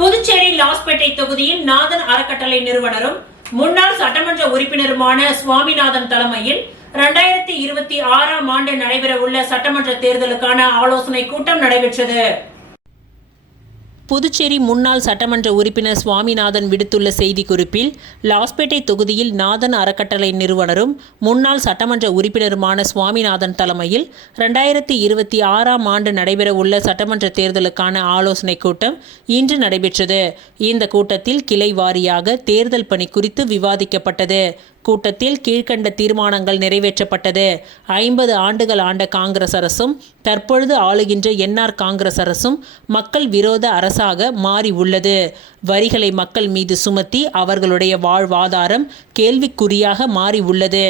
புதுச்சேரி லாஸ்பேட்டை தொகுதியில் நாதன் அறக்கட்டளை நிறுவனரும் முன்னாள் சட்டமன்ற உறுப்பினருமான சுவாமிநாதன் தலைமையில் 2026ஆம் ஆண்டு நடைபெற உள்ள சட்டமன்ற தேர்தலுக்கான ஆலோசனை கூட்டம் நடைபெற்றது. புதுச்சேரி முன்னாள் சட்டமன்ற உறுப்பினர் சுவாமிநாதன் விடுத்துள்ள செய்திக்குறிப்பில், லாஸ்பேட்டை தொகுதியில் நாதன் அறக்கட்டளை நிறுவனரும் முன்னாள் சட்டமன்ற உறுப்பினருமான சுவாமிநாதன் தலைமையில் 2026ஆம் ஆண்டு நடைபெற உள்ள சட்டமன்ற தேர்தலுக்கான ஆலோசனை கூட்டம் இன்று நடைபெற்றது. இந்த கூட்டத்தில் கிளை வாரியாக தேர்தல் பணி குறித்து விவாதிக்கப்பட்டது. கூட்டத்தில் கீழ்க்கண்ட தீர்மானங்கள் நிறைவேற்றப்பட்டது. 50 ஆண்டுகள் ஆண்ட காங்கிரஸ் அரசும் தற்பொழுது ஆளுகின்ற NR காங்கிரஸ் அரசும் மக்கள் விரோத அரசாக மாறி உள்ளது. வரிகளை மக்கள் மீது சுமத்தி அவர்களுடைய வாழ்வாதாரம் கேள்விக்குறியாக மாறி உள்ளது.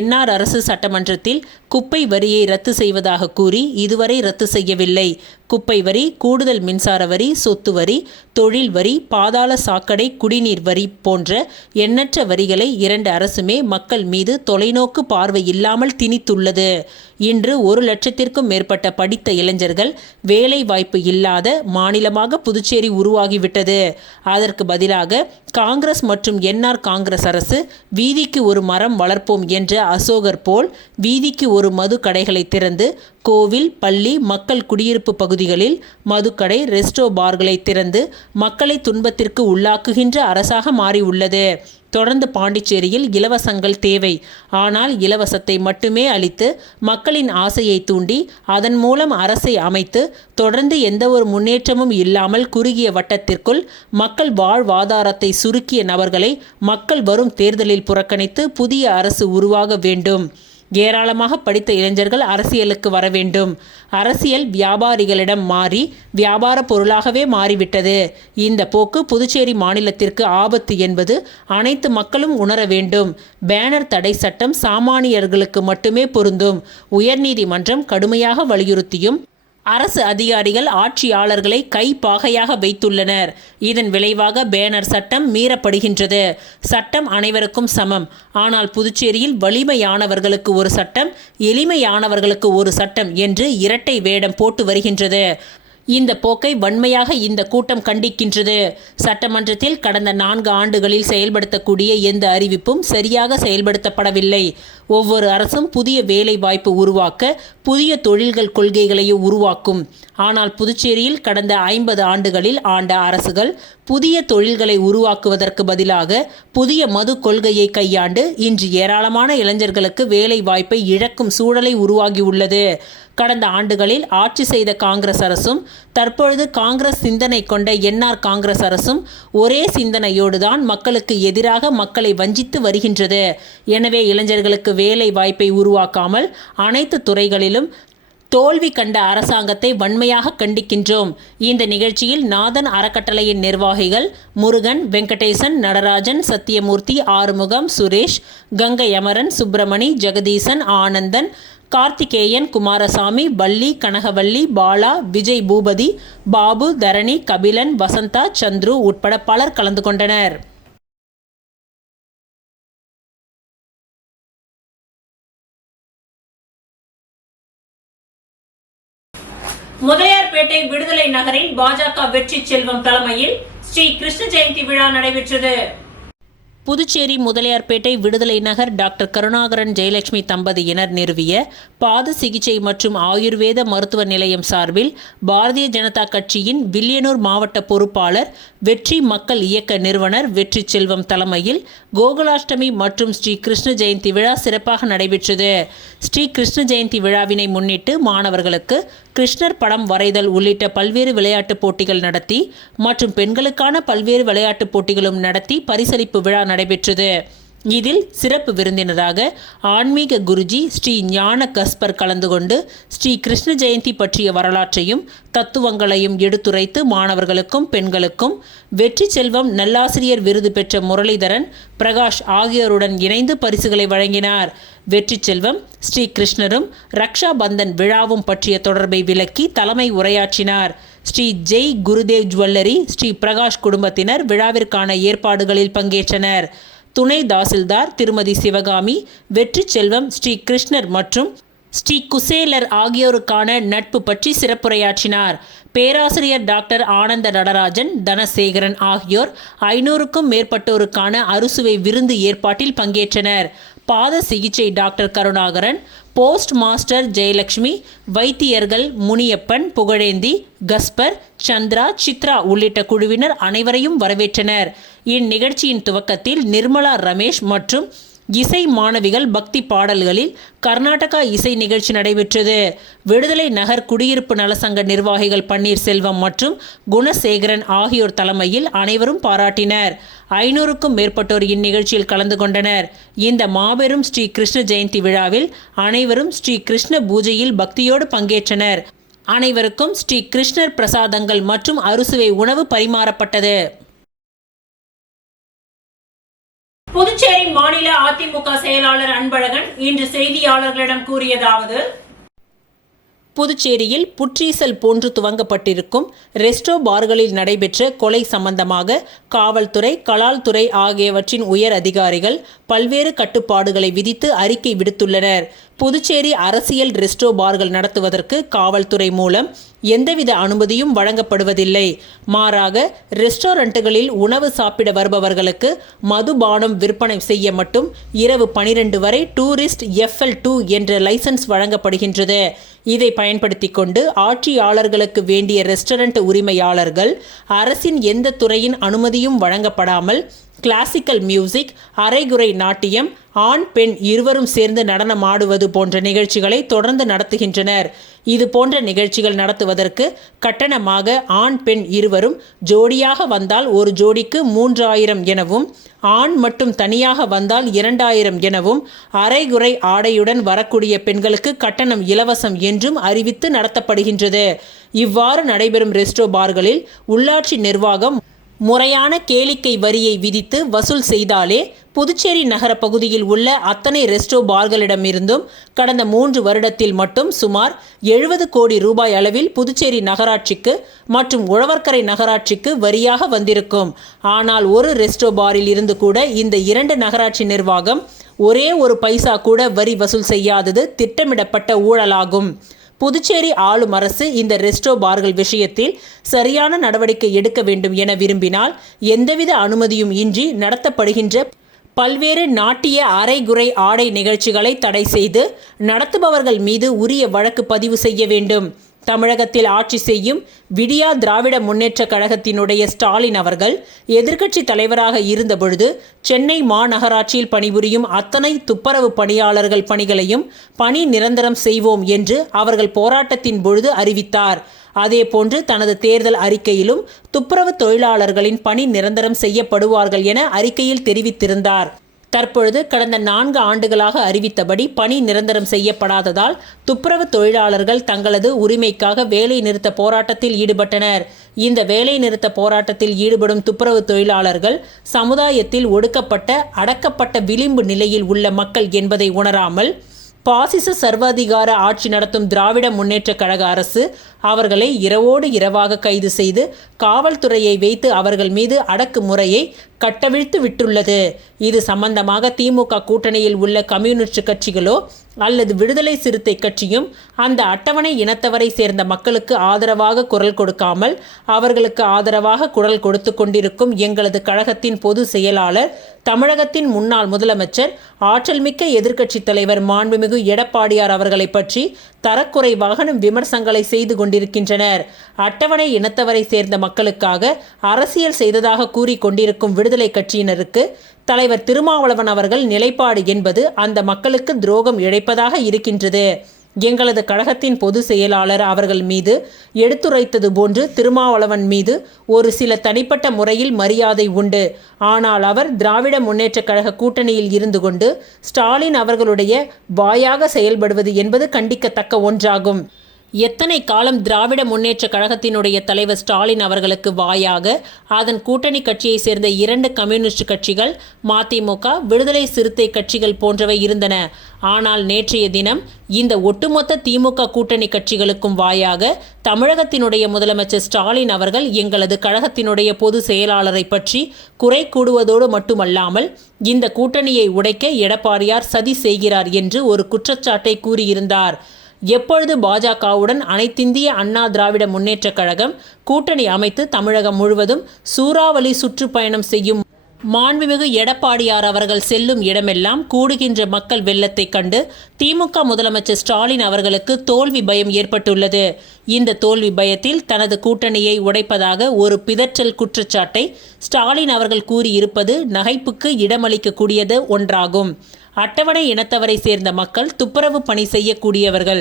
NR அரசு சட்டமன்றத்தில் குப்பை வரியை ரத்து செய்வதாக கூறி இதுவரை ரத்து செய்யவில்லை. குப்பை வரி, கூடுதல் மின்சார வரி, சொத்து வரி, தொழில் வரி, பாதாள சாக்கடை, குடிநீர் வரி போன்ற எண்ணற்ற வரிகளை 2 அரசுமே மக்கள் மீது தொலைநோக்கு பார்வை இல்லாமல் திணித்துள்ளது. இன்று 1 லட்சத்திற்கும் மேற்பட்ட படித்த இளைஞர்கள் வேலை வாய்ப்பு இல்லாத மாநிலமாக புதுச்சேரி உருவாகிவிட்டது. அதற்கு பதிலாக காங்கிரஸ் மற்றும் NR காங்கிரஸ் அரசு வீதிக்கு ஒரு மரம் வளர்ப்போம் என்ற அசோகர் போல் வீதிக்கு ஒரு மது கடைகளை திறந்து கோவில், பள்ளி, மக்கள் குடியிருப்பு பகுதிகளில் மதுக்கடை, ரெஸ்டோ பார்களை திறந்து மக்களை துன்பத்திற்கு உள்ளாக்குகின்ற அரசாக மாறியுள்ளது. தொடர்ந்து பாண்டிச்சேரியில் இலவசங்கள் தேவை, ஆனால் இலவசத்தை மட்டுமே அளித்து மக்களின் ஆசையை தூண்டி அதன் மூலம் அரசை அமைத்து தொடர்ந்து எந்த ஒரு முன்னேற்றமும் இல்லாமல் குறுகிய வட்டத்திற்குள் மக்கள் வாழ்வாதாரத்தை சுருக்கிய நபர்களை மக்கள் வரும் தேர்தலில் புறக்கணித்து புதிய அரசு உருவாக வேண்டும். ஏராளமாக படித்த இளைஞர்கள் அரசியலுக்கு வர வேண்டும். அரசியல் வியாபாரிகளிடம் மாறி வியாபார பொருளாகவே மாறிவிட்டது. இந்த போக்கு புதுச்சேரி மாநிலத்திற்கு ஆபத்து என்பது அனைத்து மக்களும் உணர வேண்டும். பேனர் தடை சட்டம் சாமானியர்களுக்கு மட்டுமே பொருந்தும். உயர்நீதிமன்றம் கடுமையாக வலியுறுத்தியும் அரசு அதிகாரிகள் ஆட்சியாளர்களை கைப்பாகையாக வைத்துள்ளனர். இதன் விளைவாக பேனர் சட்டம் மீறப்படுகின்றது. சட்டம் அனைவருக்கும் சமம். ஆனால் புதுச்சேரியில் வலிமையானவர்களுக்கு ஒரு சட்டம், எளிமையானவர்களுக்கு ஒரு சட்டம் என்று இரட்டை வேடம் போட்டு வருகின்றது. இந்த போக்கை வன்மையாக இந்த கூட்டம் கண்டிக்கின்றது. சட்டமன்றத்தில் கடந்த 4 ஆண்டுகளில் செயல்படுத்தக்கூடிய எந்த அறிவிப்பும் சரியாக செயல்படுத்தப்படவில்லை. ஒவ்வொரு அரசும் புதிய வேலை வாய்ப்பு உருவாக்க புதிய தொழில்கள் கொள்கைகளை உருவாக்கும். ஆனால் புதுச்சேரியில் கடந்த 50 ஆண்டுகளில் ஆண்ட அரசுகள் புதிய தொழில்களை உருவாக்குவதற்கு பதிலாக புதிய மது கொள்கையை கையாண்டு இன்று ஏராளமான இளைஞர்களுக்கு வேலை வாய்ப்பை இழக்கும் சூழலை உருவாகியுள்ளது. கடந்த ஆண்டுகளில் ஆட்சி செய்த காங்கிரஸ் அரசும் தற்பொழுது காங்கிரஸ் சிந்தனை கொண்ட என்ஆர் காங்கிரஸ் அரசும் ஒரே சிந்தனையோடுதான் மக்களுக்கு எதிராக மக்களை வஞ்சித்து வருகின்றது. எனவே இளைஞர்களுக்கு வேலை வாய்ப்பை உருவாக்காமல் அனைத்து துறைகளிலும் தோல்வி கண்ட அரசாங்கத்தை வன்மையாக கண்டிக்கின்றோம். இந்த நிகழ்ச்சியில் நாதன் அறக்கட்டளையின் நிர்வாகிகள் முருகன், வெங்கடேசன், நடராஜன், சத்தியமூர்த்தி, ஆறுமுகம், சுரேஷ், கங்கை அமரன், சுப்பிரமணி, ஜெகதீசன், ஆனந்தன், கார்த்திகேயன், குமாரசாமி, பள்ளி, கனகவள்ளி, பாலா, விஜய் பூபதி, பாபு, தரணி, கபிலன், வசந்தா, சந்துரு உட்பட பலர் கலந்து கொண்டனர். முதலியார்பேட்டை விடுதலை நகரில் பாஜக வெற்றி செல்வம் தலைமையில் ஸ்ரீ கிருஷ்ண ஜெயந்தி விழா நடைபெற்றது. புதுச்சேரி முதலியார்பேட்டை விடுதலை நகர் டாக்டர் கருணாகரன் ஜெயலட்சுமி தம்பதியினர் நிறுவிய பாத சிகிச்சை மற்றும் ஆயுர்வேத மருத்துவ நிலையம் சார்பில் பாரதிய ஜனதா கட்சியின் வில்லியனூர் மாவட்ட பொறுப்பாளர் வெற்றி மக்கள் இயக்க நிறுவனர் வெற்றி செல்வம் தலைமையில் கோகுலாஷ்டமி மற்றும் ஸ்ரீ கிருஷ்ண ஜெயந்தி விழா சிறப்பாக நடைபெற்றது. ஸ்ரீ கிருஷ்ண ஜெயந்தி விழாவினை முன்னிட்டு மாணவர்களுக்கு கிருஷ்ணர் படம் வரைதல் உள்ளிட்ட பல்வேறு விளையாட்டுப் போட்டிகள் நடத்தி மற்றும் பெண்களுக்கான பல்வேறு விளையாட்டுப் போட்டிகளும் நடத்தி பரிசளிப்பு விழா நடைபெற்றது. இதில் சிறப்பு விருந்தினராக ஆன்மீக குருஜி ஸ்ரீ ஞான கஸ்பர் கலந்து கொண்டு ஸ்ரீ கிருஷ்ண ஜெயந்தி பற்றிய வரலாற்றையும் தத்துவங்களையும் எடுத்துரைத்து மாணவர்களுக்கும் பெண்களுக்கும் வெற்றி செல்வம் நல்லாசிரியர் விருது பெற்ற முரளிதரன், பிரகாஷ் ஆகியோருடன் இணைந்து பரிசுகளை வழங்கினார். வெற்றி செல்வம் ஸ்ரீ கிருஷ்ணரும் ரக்ஷா பந்தன் விழாவும் பற்றிய தொடர்பை விளக்கி தலைமை உரையாற்றினார். ஸ்ரீ ஜெய் குருதேவ் ஜுவல்லரி ஸ்ரீ பிரகாஷ் குடும்பத்தினர் விழாவிற்கான ஏற்பாடுகளில் பங்கேற்றனர். துணை தாசில்தார் திருமதி சிவகாமி வெற்றி செல்வம் ஸ்ரீ கிருஷ்ணர் மற்றும் ஸ்ரீ குசேலர் ஆகியோருக்கான நட்பு பற்றி சிறப்புரையாற்றினார். பேராசிரியர் டாக்டர் ஆனந்த நடராஜன், தனசேகரன் ஆகியோர் 500க்கும் மேற்பட்டோருக்கான அறுசுவை விருந்து ஏற்பாட்டில் பங்கேற்றனர். பாத சிகிச்சை doctor Karunakaran, post master Jayalakshmi, வைத்தியர்கள் முனியப்பன், புகழேந்தி, கஸ்பர், சந்திரா, சித்ரா உள்ளிட்ட குழுவினர் அனைவரையும் வரவேற்றனர். இந்நிகழ்ச்சியின் துவக்கத்தில் நிர்மலா ரமேஷ் மற்றும் இசை மாணவிகள் பக்தி பாடல்களில் கர்நாடகா இசை நிகழ்ச்சி நடைபெற்றது. விடுதலை நகர் குடியிருப்பு நலசங்க நிர்வாகிகள் பன்னீர்செல்வம் மற்றும் குணசேகரன் ஆகியோர் தலைமையில் அனைவரும் பாராட்டினர். 500க்கும் மேற்பட்டோர் இந்நிகழ்ச்சியில் கலந்து கொண்டனர். இந்த மாபெரும் ஸ்ரீ கிருஷ்ண ஜெயந்தி விழாவில் அனைவரும் ஸ்ரீ கிருஷ்ண பூஜையில் பக்தியோடு பங்கேற்றனர். அனைவருக்கும் ஸ்ரீ கிருஷ்ணர் பிரசாதங்கள் மற்றும் அறுசுவை உணவு பரிமாறப்பட்டது. புதுச்சேரி மாநில அதிமுக செயலாளர் அன்பழகன் இன்று செய்தியாளர்களிடம் கூறியதாவது: புதுச்சேரியில் புற்றீசல் போன்று துவங்கப்பட்டிருக்கும் ரெஸ்டோ பார்களில் நடைபெற்ற கொலை சம்பந்தமாக காவல்துறை, கலால்துறை ஆகியவற்றின் உயர் அதிகாரிகள் பல்வேறு கட்டுப்பாடுகளை விதித்து அறிக்கை விடுத்துள்ளனர். புதுச்சேரி அரசியல் ரெஸ்டோ பார்கள் நடத்துவதற்கு காவல்துறை மூலம் எந்தவித அனுமதியும் வழங்கப்படுவதில்லை. மாறாக ரெஸ்டாரண்ட்டுகளில் உணவு சாப்பிட வருபவர்களுக்கு மதுபானம் விற்பனை செய்ய மட்டும் இரவு 12 வரை டூரிஸ்ட் FL2 என்ற லைசன்ஸ் வழங்கப்படுகின்றது. இதை பயன்படுத்தி கொண்டு ஆட்சியாளர்களுக்கு வேண்டிய ரெஸ்டாரண்ட் உரிமையாளர்கள் அரசின் எந்த துறையின் அனுமதியும் வழங்கப்படாமல் கிளாசிக்கல் மியூசிக், அரைகுறை நாட்டியம், ஆண் பெண் இருவரும் சேர்ந்து நடனம் ஆடுவது போன்ற நிகழ்ச்சிகளை தொடர்ந்து நடத்துகின்றனர். இது போன்ற நிகழ்ச்சிகள் நடத்துவதற்கு கட்டணமாக ஆண் பெண் இருவரும் ஜோடியாக வந்தால் ஒரு ஜோடிக்கு 3000 எனவும், ஆண் மட்டும் தனியாக வந்தால் 2000 எனவும், அரைகுறை ஆடையுடன் வரக்கூடிய பெண்களுக்கு கட்டணம் இலவசம் என்றும் அறிவித்து நடத்தப்படுகின்றது. இவ்வாறு நடைபெறும் ரெஸ்டோ பார்களில் உள்ளாட்சி நிர்வாகம் முறையான கேளிக்கை வரியை விதித்து வசூல் செய்தாலே புதுச்சேரி நகர பகுதியில் உள்ள அத்தனை ரெஸ்டோ பார்களிடமிருந்தும் கடந்த 3 வருடத்தில் மட்டும் சுமார் 70 கோடி ரூபாய் அளவில் புதுச்சேரி நகராட்சிக்கு மற்றும் உழவர்கரை நகராட்சிக்கு வரியாக வந்திருக்கும். ஆனால் ஒரு ரெஸ்டோ பாரில் இருந்து கூட இந்த 2 நகராட்சி நிர்வாகம் ஒரே ஒரு பைசா கூட வரி வசூல் செய்யாதது திட்டமிடப்பட்ட ஊழலாகும். புதுச்சேரி ஆளும் அரசு இந்த ரெஸ்டோ பார்கள் விஷயத்தில் சரியான நடவடிக்கை எடுக்க வேண்டும் என விரும்பினால் எந்தவித அனுமதியும் இன்றி நடத்தப்படுகின்ற பல்வேறு நாட்டிய அரைகுறை ஆடை நிகழ்ச்சிகளை தடை செய்து நடத்துபவர்கள் மீது உரிய வழக்கு பதிவு செய்ய வேண்டும். தமிழகத்தில் ஆட்சி செய்யும் விடியா திராவிட முன்னேற்ற கழகத்தினுடைய ஸ்டாலின் அவர்கள் எதிர்க்கட்சி தலைவராக இருந்தபொழுது சென்னை மாநகராட்சியில் பணிபுரியும் அத்தனை துப்புரவு பணியாளர்கள் பணிகளையும் பணி நிரந்தரம் செய்வோம் என்று அவர்கள் போராட்டத்தின் பொழுது அறிவித்தார். அதேபோன்று தனது தேர்தல் அறிக்கையிலும் துப்புரவு தொழிலாளர்களின் பணி நிரந்தரம் செய்யப்படுவார்கள் என அறிக்கையில் தெரிவித்திருந்தார். தற்பொழுது கடந்த 4 ஆண்டுகளாக அறிவித்தபடி பணி நிரந்தரம் செய்யப்படாததால் துப்புரவு தொழிலாளர்கள் தங்களது உரிமைக்காக வேலை நிறுத்த போராட்டத்தில் ஈடுபட்டனர். இந்த வேலை நிறுத்த போராட்டத்தில் ஈடுபடும் துப்புரவு தொழிலாளர்கள் சமுதாயத்தில் ஒடுக்கப்பட்ட அடக்கப்பட்ட விளிம்பு நிலையில் உள்ள மக்கள் என்பதை உணராமல் பாசிச சர்வாதிகார ஆட்சி நடத்தும் திராவிட முன்னேற்ற கழக அரசு அவர்களை இரவோடு இரவாக கைது செய்து காவல்துறையை வைத்து அவர்கள் மீது அடக்குமுறையை கட்டவிழ்த்து விட்டுள்ளது. இது சம்பந்தமாக திமுக கூட்டணியில் உள்ள கம்யூனிஸ்ட் கட்சிகளோ அல்லது விடுதலை சிறுத்தை கட்சியும் அந்த அட்டவணை இனத்தவரை சேர்ந்த மக்களுக்கு ஆதரவாக குரல் கொடுக்காமல் அவர்களுக்கு ஆதரவாக குரல் கொடுத்து கொண்டிருக்கும் எங்களது கழகத்தின் பொது செயலாளர், தமிழகத்தின் முன்னாள் முதலமைச்சர், ஆற்றல்மிக்க எதிர்க்கட்சித் தலைவர் மாண்புமிகு எடப்பாடியார் அவர்களை பற்றி தரக்குறைவாக விமர்சனங்களை செய்து கொண்டிருக்கின்றனர். அட்டவணை இனத்தவரை சேர்ந்த மக்களுக்காக அரசியல் செய்ததாக கூறி கொண்டிருக்கும் விடுதலை கட்சியினருக்கு தலைவர் திருமாவளவன் அவர்கள் நிலைப்பாடு என்பது அந்த மக்களுக்கு துரோகம் இழைப்பதாக இருக்கின்றது. எங்களது கழகத்தின் பொது செயலாளர் அவர்கள் மீது எடுத்துரைத்தது போன்று திருமாவளவன் மீது ஒரு சில தனிப்பட்ட முறையில் மரியாதை உண்டு. ஆனால் அவர் திராவிட முன்னேற்ற கழக கூட்டணியில் இருந்து கொண்டு ஸ்டாலின் அவர்களுடைய வாயாக செயல்படுவது என்பது கண்டிக்கத்தக்க ஒன்றாகும். எத்தனை காலம் திராவிட முன்னேற்ற கழகத்தினுடைய தலைவர் ஸ்டாலின் அவர்களுக்கு வாயாக அதன் கூட்டணி கட்சியை சேர்ந்த 2 கம்யூனிஸ்ட் கட்சிகள், மதிமுக, விடுதலை சிறுத்தை கட்சிகள் போன்றவை இருந்தன. ஆனால் நேற்றைய தினம் இந்த ஒட்டுமொத்த திமுக கூட்டணி கட்சிகளுக்கும் வாயாக தமிழகத்தினுடைய முதலமைச்சர் ஸ்டாலின் அவர்கள் எங்களது கழகத்தினுடைய பொது செயலாளரை பற்றி குறை கூடுவதோடு மட்டுமல்லாமல் இந்த கூட்டணியை உடைக்க எடப்பாடியார் சதி செய்கிறார் என்று ஒரு குற்றச்சாட்டை கூறியிருந்தார். எப்பொழுது பாஜகவுடன் அனைத்திந்திய அண்ணா திராவிட முன்னேற்ற கழகம் கூட்டணி அமைத்து தமிழகம் முழுவதும் சூறாவளி சுற்றுப்பயணம் செய்யும் மாண்புமிகு எடப்பாடியார் அவர்கள் செல்லும் இடமெல்லாம் கூடுகின்ற மக்கள் வெள்ளத்தை கண்டு திமுக முதலமைச்சர் ஸ்டாலின் அவர்களுக்கு தோல்வி பயம் ஏற்பட்டுள்ளது. இந்த தோல்வி பயத்தில் தனது கூட்டணியை உடைப்பதாக ஒரு பிதற்றல் குற்றச்சாட்டை ஸ்டாலின் அவர்கள் கூறியிருப்பது நகைப்புக்கு இடமளிக்கக்கூடியது ஒன்றாகும். அட்டவணை இனத்தவரை சேர்ந்த மக்கள் துப்புரவு பணி செய்யக்கூடியவர்கள்.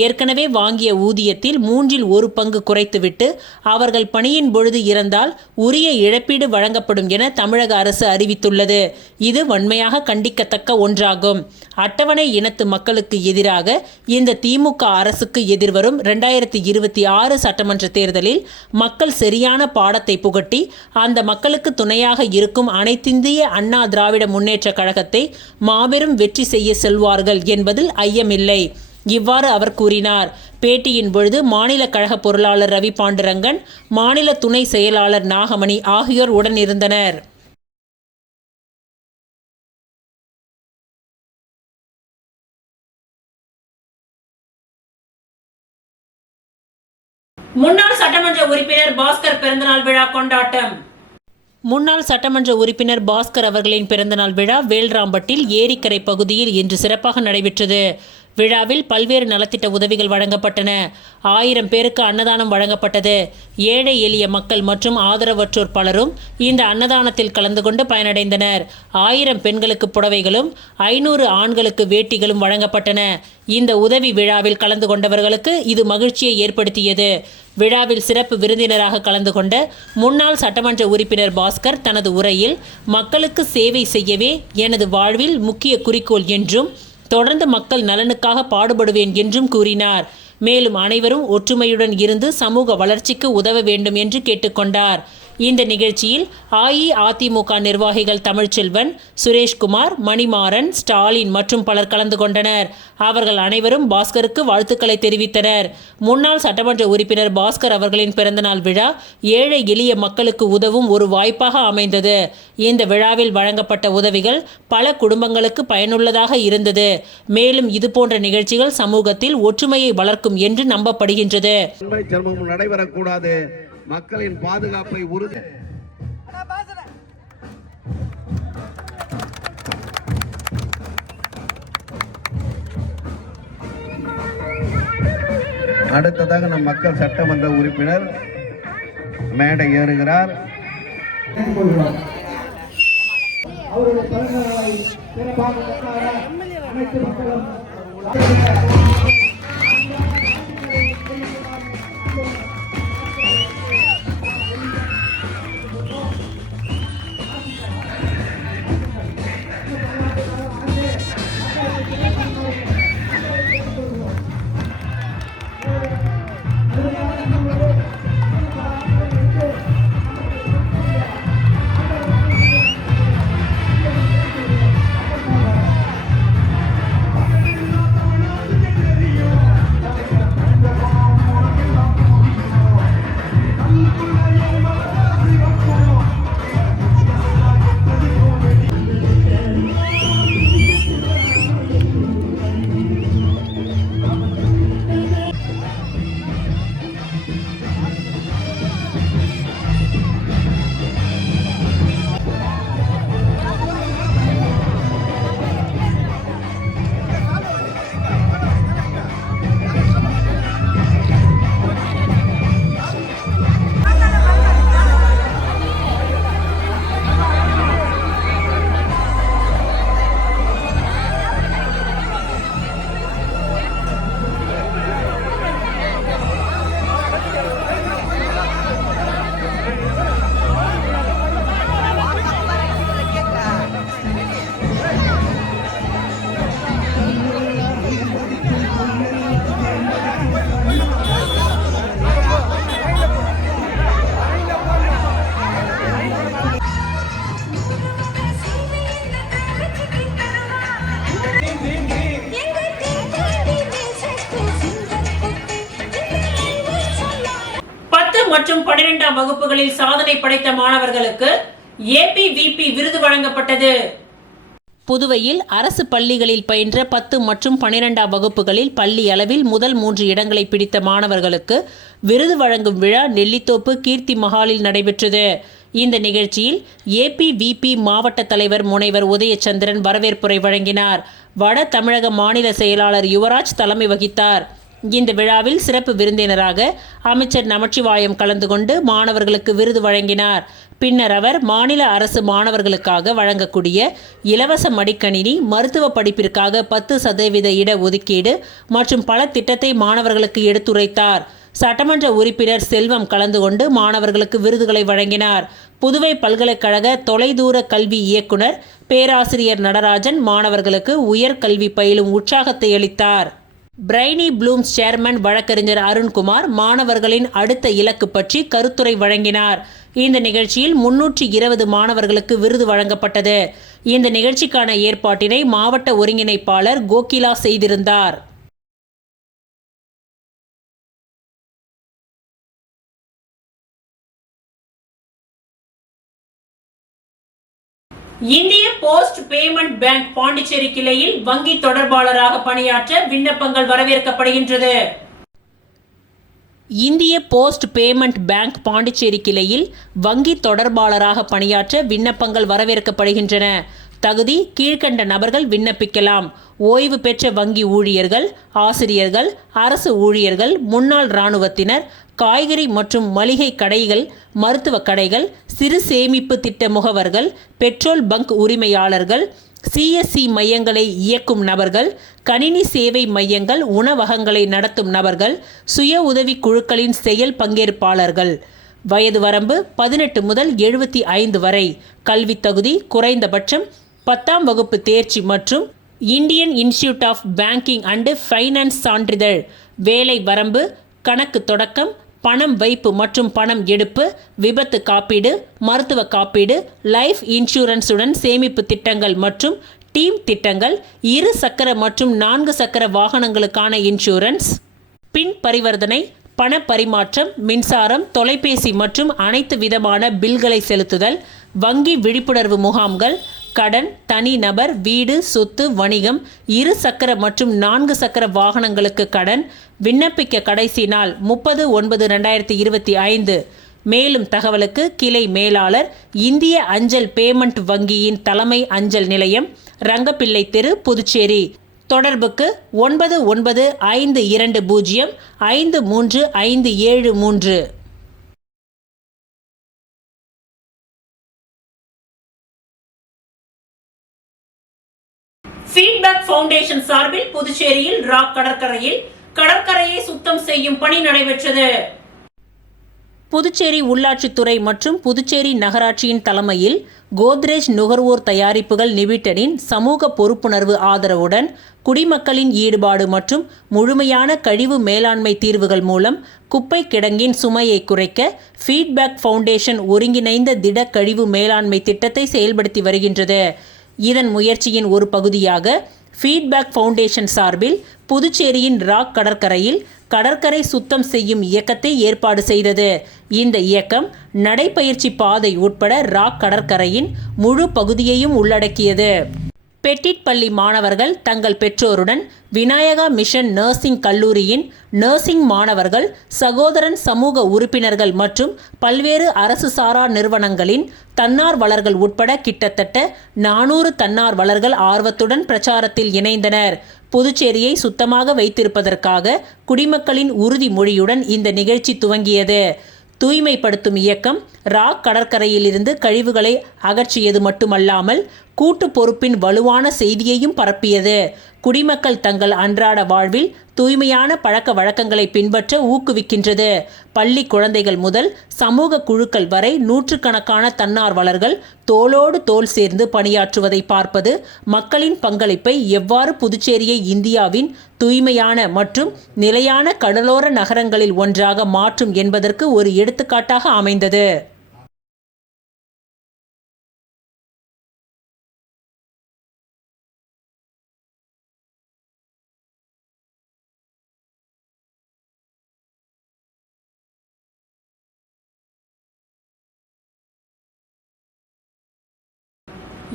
ஏற்கனவே வாங்கிய ஊதியத்தில் 1/3 பங்கு குறைத்துவிட்டு அவர்கள் பணியின் பொழுது இறந்தால் உரிய இழப்பீடு வழங்கப்படும் என தமிழக அரசு அறிவித்துள்ளது. இது வன்மையாக கண்டிக்கத்தக்க ஒன்றாகும். அட்டவணை இனத்து மக்களுக்கு எதிராக இந்த திமுக அரசுக்கு எதிர்வரும் 2026 சட்டமன்ற தேர்தலில் மக்கள் சரியான பாடத்தை புகட்டி அந்த மக்களுக்கு துணையாக இருக்கும் அனைத்திந்திய அண்ணா திராவிட முன்னேற்ற கழகத்தை மாபெரும் வெற்றி செய்ய செல்வார்கள் என்பதில் ஐயமில்லை. இவ்வாறு அவர் கூறினார். பேட்டியின் பொழுது மாநில கழக பொருளாளர் ரவி பாண்டுரங்கன், மாநில துணை செயலாளர் நாகமணி ஆகியோர் உடன் இருந்தனர். முன்னாள் சட்டமன்ற உறுப்பினர் பாஸ்கர் பிறந்தநாள் விழா கொண்டாட்டம். முன்னாள் சட்டமன்ற உறுப்பினர் பாஸ்கர் அவர்களின் பிறந்தநாள் விழா வேல்ராம்பட்டில் ஏரிக்கரை பகுதியில் இன்று சிறப்பாக நடைபெற்றது. விழாவில் பல்வேறு நலத்திட்ட உதவிகள் வழங்கப்பட்டன. 1000 பேருக்கு அன்னதானம் வழங்கப்பட்டது. ஏழை எளிய மக்கள் மற்றும் ஆதரவற்றோர் பலரும் இந்த அன்னதானத்தில் கலந்து கொண்டு பயனடைந்தனர். 1000 பெண்களுக்கு புடவைகளும் 500 ஆண்களுக்கு வேட்டிகளும் வழங்கப்பட்டன. இந்த உதவி விழாவில் கலந்து கொண்டவர்களுக்கு இது மகிழ்ச்சியை ஏற்படுத்தியது. விழாவில் சிறப்பு விருந்தினராக கலந்து கொண்ட முன்னாள் சட்டமன்ற உறுப்பினர் பாஸ்கர் தனது உரையில் மக்களுக்கு சேவை செய்யவே எனது வாழ்வில் முக்கிய குறிக்கோள் என்றும் தொடர்ந்து மக்கள் நலனுக்காக பாடுபடுவேன் என்றும் கூறினார். மேலும் அனைவரும் ஒற்றுமையுடன் இருந்து சமூக வளர்ச்சிக்கு உதவ வேண்டும் என்று கேட்டுக்கொண்டார். இந்த நிகழ்ச்சியில் அஇஅதிமுக நிர்வாகிகள் தமிழ்ச்செல்வன், சுரேஷ்குமார், மணிமாறன், ஸ்டாலின் மற்றும் பலர் கலந்து கொண்டனர். அவர்கள் அனைவரும் பாஸ்கருக்கு வாழ்த்துக்களை தெரிவித்தனர். முன்னாள் சட்டமன்ற உறுப்பினர் பாஸ்கர் அவர்களின் பிறந்தநாள் விழா ஏழை எளிய மக்களுக்கு உதவும் ஒரு வாய்ப்பாக அமைந்தது. இந்த விழாவில் வழங்கப்பட்ட உதவிகள் பல குடும்பங்களுக்கு பயனுள்ளதாக இருந்தது. மேலும் இதுபோன்ற நிகழ்ச்சிகள் சமூகத்தில் ஒற்றுமையை வளர்க்கும் என்று நம்பப்படுகின்றது. நடைபெறக்கூடாது. மக்களின் பாதுகாப்பை உறுதி. அடுத்ததாக நம் மக்கள் சட்டமன்ற உறுப்பினர் மேடை ஏறுகிறார். அவருடைய பிறந்தநாளை சிறப்பாக கொண்டாட அனைத்து மக்களும் மற்றும் 12ஆம் வகுப்புகளில் சாதனை படைத்த மாணவர்களுக்கு APVP விருது வழங்கப்பட்டது. புதுவையில் அரசு பள்ளிகளில் பயின்ற 10 மற்றும் 12ஆம் வகுப்புகளில் பள்ளி அளவில் முதல் 3 இடங்களை பிடித்த மாணவர்களுக்கு விருது வழங்கும் விழா நெல்லித்தோப்பு கீர்த்தி மஹாலில் நடைபெற்றது. இந்த நிகழ்ச்சியில் APVP மாவட்ட தலைவர் முனைவர் உதயச்சந்திரன் வரவேற்புரை வழங்கினார். வட தமிழக மாநில செயலாளர் யுவராஜ் தலைமை வகித்தார். இந்த விழாவில் சிறப்பு விருந்தினராக அமைச்சர் நமச்சிவாயம் கலந்து கொண்டு மாணவர்களுக்கு விருது வழங்கினார். பின்னர் அவர் மாநில அரசு மாணவர்களுக்காக வழங்கக்கூடிய இலவச மடிக்கணினி, மருத்துவ படிப்பிற்காக 10% இட ஒதுக்கீடு மற்றும் பல திட்டத்தை மாணவர்களுக்கு எடுத்துரைத்தார். சட்டமன்ற உறுப்பினர் செல்வம் கலந்து கொண்டு மாணவர்களுக்கு விருதுகளை வழங்கினார். புதுவை பல்கலைக்கழக தொலைதூர கல்வி இயக்குனர் பேராசிரியர் நடராஜன் மாணவர்களுக்கு உயர்கல்வி பயிலும் உற்சாகத்தை அளித்தார். பிரைனி ப்ளூம்ஸ் சேர்மன் வழக்கறிஞர் அருண்குமார் மாணவர்களின் அடுத்த இலக்கு பற்றி கருத்துரை வழங்கினார். இந்த நிகழ்ச்சியில் 320 மாணவர்களுக்கு விருது வழங்கப்பட்டது. இந்த நிகழ்ச்சிக்கான ஏற்பாட்டினை மாவட்ட ஒருங்கிணைப்பாளர் கோகிலா செய்திருந்தார். இந்திய போஸ்ட் பேமெண்ட் பேங்க் பாண்டிச்சேரி கிளையில் வங்கி தொடர்பாளராக பணியாற்ற விண்ணப்பங்கள் வரவேற்கப்படுகின்றது. இந்திய போஸ்ட் பேமெண்ட் பேங்க் பாண்டிச்சேரி கிளையில் வங்கி தொடர்பாளராக பணியாற்ற விண்ணப்பங்கள் வரவேற்கப்படுகின்றன. தகுதி கீழ்கண்ட நபர்கள் விண்ணப்பிக்கலாம். ஓய்வு பெற்ற வங்கி ஊழியர்கள், ஆசிரியர்கள், அரசு ஊழியர்கள், முன்னாள் இராணுவத்தினர், காய்கறி மற்றும் மளிகை கடைகள், மருத்துவ கடைகள், சிறு சேமிப்பு திட்ட முகவர்கள், பெட்ரோல் பங்க் உரிமையாளர்கள், CSC மையங்களை இயக்கும் நபர்கள், கணினி சேவை மையங்கள், உணவகங்களை நடத்தும் நபர்கள், சுய உதவி குழுக்களின் செயல் பங்கேற்பாளர்கள். வயது வரம்பு 18 முதல் 75 வரை. கல்வி தகுதி குறைந்தபட்சம் 10ஆம் வகுப்பு தேர்ச்சி மற்றும் Indian Institute of Banking and Finance சான்றிதழ். வேலை வரம்பு கணக்கு தொடக்கம் பணம் வைப்பு மற்றும் பணம் எடுப்பு, விபத்து காப்பீடு, மருத்துவ காப்பீடு, லைஃப் இன்சூரன்ஸுடன் சேமிப்பு திட்டங்கள் மற்றும் டீம் திட்டங்கள், 2 சக்கர மற்றும் 4 சக்கர வாகனங்களுக்கான இன்சூரன்ஸ், பின் பரிவர்த்தனை, பண பரிமாற்றம், மின்சாரம், தொலைபேசி மற்றும் அனைத்து விதமான பில்களை செலுத்துதல், வங்கி விழிப்புணர்வு முகாம்கள், கடன், தனிநபர், வீடு, சொத்து, வணிகம், 2 சக்கர மற்றும் 4 சக்கர வாகனங்களுக்கு கடன். விண்ணப்பிக்க கடைசி நாள் 30/9/2025. மேலும் தகவலுக்கு கிளை மேலாளர், இந்திய அஞ்சல் பேமெண்ட் வங்கியின் தலைமை அஞ்சல் நிலையம், ரங்கப்பிள்ளை தெரு, புதுச்சேரி. தொடர்புக்கு 9952053573. ஃபீட்பேக் ஃபவுண்டேஷன் சார்பில் புதுச்சேரியில் ராக் கடற்கரையில் கடற்கரையை சுத்தம் செய்யும் பணி நடைபெற்றது. புதுச்சேரி உள்ளாட்சித்துறை மற்றும் புதுச்சேரி நகராட்சியின் தலைமையில் கோத்ரேஜ் நுகர்வோர் தயாரிப்புகள் லிமிடெடின் சமூக பொறுப்புணர்வு ஆதரவுடன் குடிமக்களின் ஈடுபாடு மற்றும் முழுமையான கழிவு மேலாண்மை தீர்வுகள் மூலம் குப்பை கிடங்கின் சுமையை குறைக்க ஃபீட்பேக் ஃபவுண்டேஷன் ஒருங்கிணைந்த திட கழிவு மேலாண்மை திட்டத்தை செயல்படுத்தி வருகின்றது. இதன் முயற்சியின் ஒரு பகுதியாக ஃபீட்பேக் ஃபவுண்டேஷன் சார்பில் புதுச்சேரியின் ராக் கடற்கரையில் கடற்கரை சுத்தம் செய்யும் இயக்கத்தை ஏற்பாடு செய்தது. இந்த இயக்கம் நடைப்பயிற்சி பாதை உட்பட ராக் கடற்கரையின் முழு பகுதியையும் உள்ளடக்கியது. பெட்டிட் பள்ளி மாணவர்கள் தங்கள் பெற்றோருடன் விநாயகா மிஷன் நர்சிங் கல்லூரியின் நர்சிங் மாணவர்கள், சகோதரன் சமூக உறுப்பினர்கள் மற்றும் பல்வேறு அரசு சாரா நிறுவனங்களின் தன்னார்வலர்கள் உட்பட கிட்டத்தட்ட 400 தன்னார்வலர்கள் ஆர்வத்துடன் பிரச்சாரத்தில் இணைந்தனர். புதுச்சேரியை சுத்தமாக வைத்திருப்பதற்காக குடிமக்களின் உறுதிமொழியுடன் இந்த நிகழ்ச்சி துவங்கியது. தூய்மைப்படுத்தும் இயக்கம் ராக் கடற்கரையிலிருந்து கழிவுகளை அகற்றியது மட்டுமல்லாமல் கூட்டு பொறுப்பின் வலுவான செய்தியையும் பரப்பியது. குடிமக்கள் தங்கள் அன்றாட வாழ்வில் தூய்மையான பழக்க வழக்கங்களை பின்பற்ற ஊக்குவிக்கின்றது. பள்ளி குழந்தைகள் முதல் சமூக குழுக்கள் வரை நூற்றுக்கணக்கான தன்னார்வலர்கள் தோளோடு தோள் சேர்ந்து பணியாற்றுவதை பார்ப்பது மக்களின் பங்களிப்பை எவ்வாறு புதுச்சேரியை இந்தியாவின் தூய்மையான மற்றும் நிலையான கடலோர நகரங்களில் ஒன்றாக மாற்றும் என்பதற்கு ஒரு எடுத்துக்காட்டாக அமைந்தது.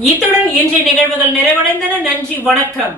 இத்துடன் இன்றைய நிகழ்வுகள் நிறைவடைந்தன. நன்றி, வணக்கம்.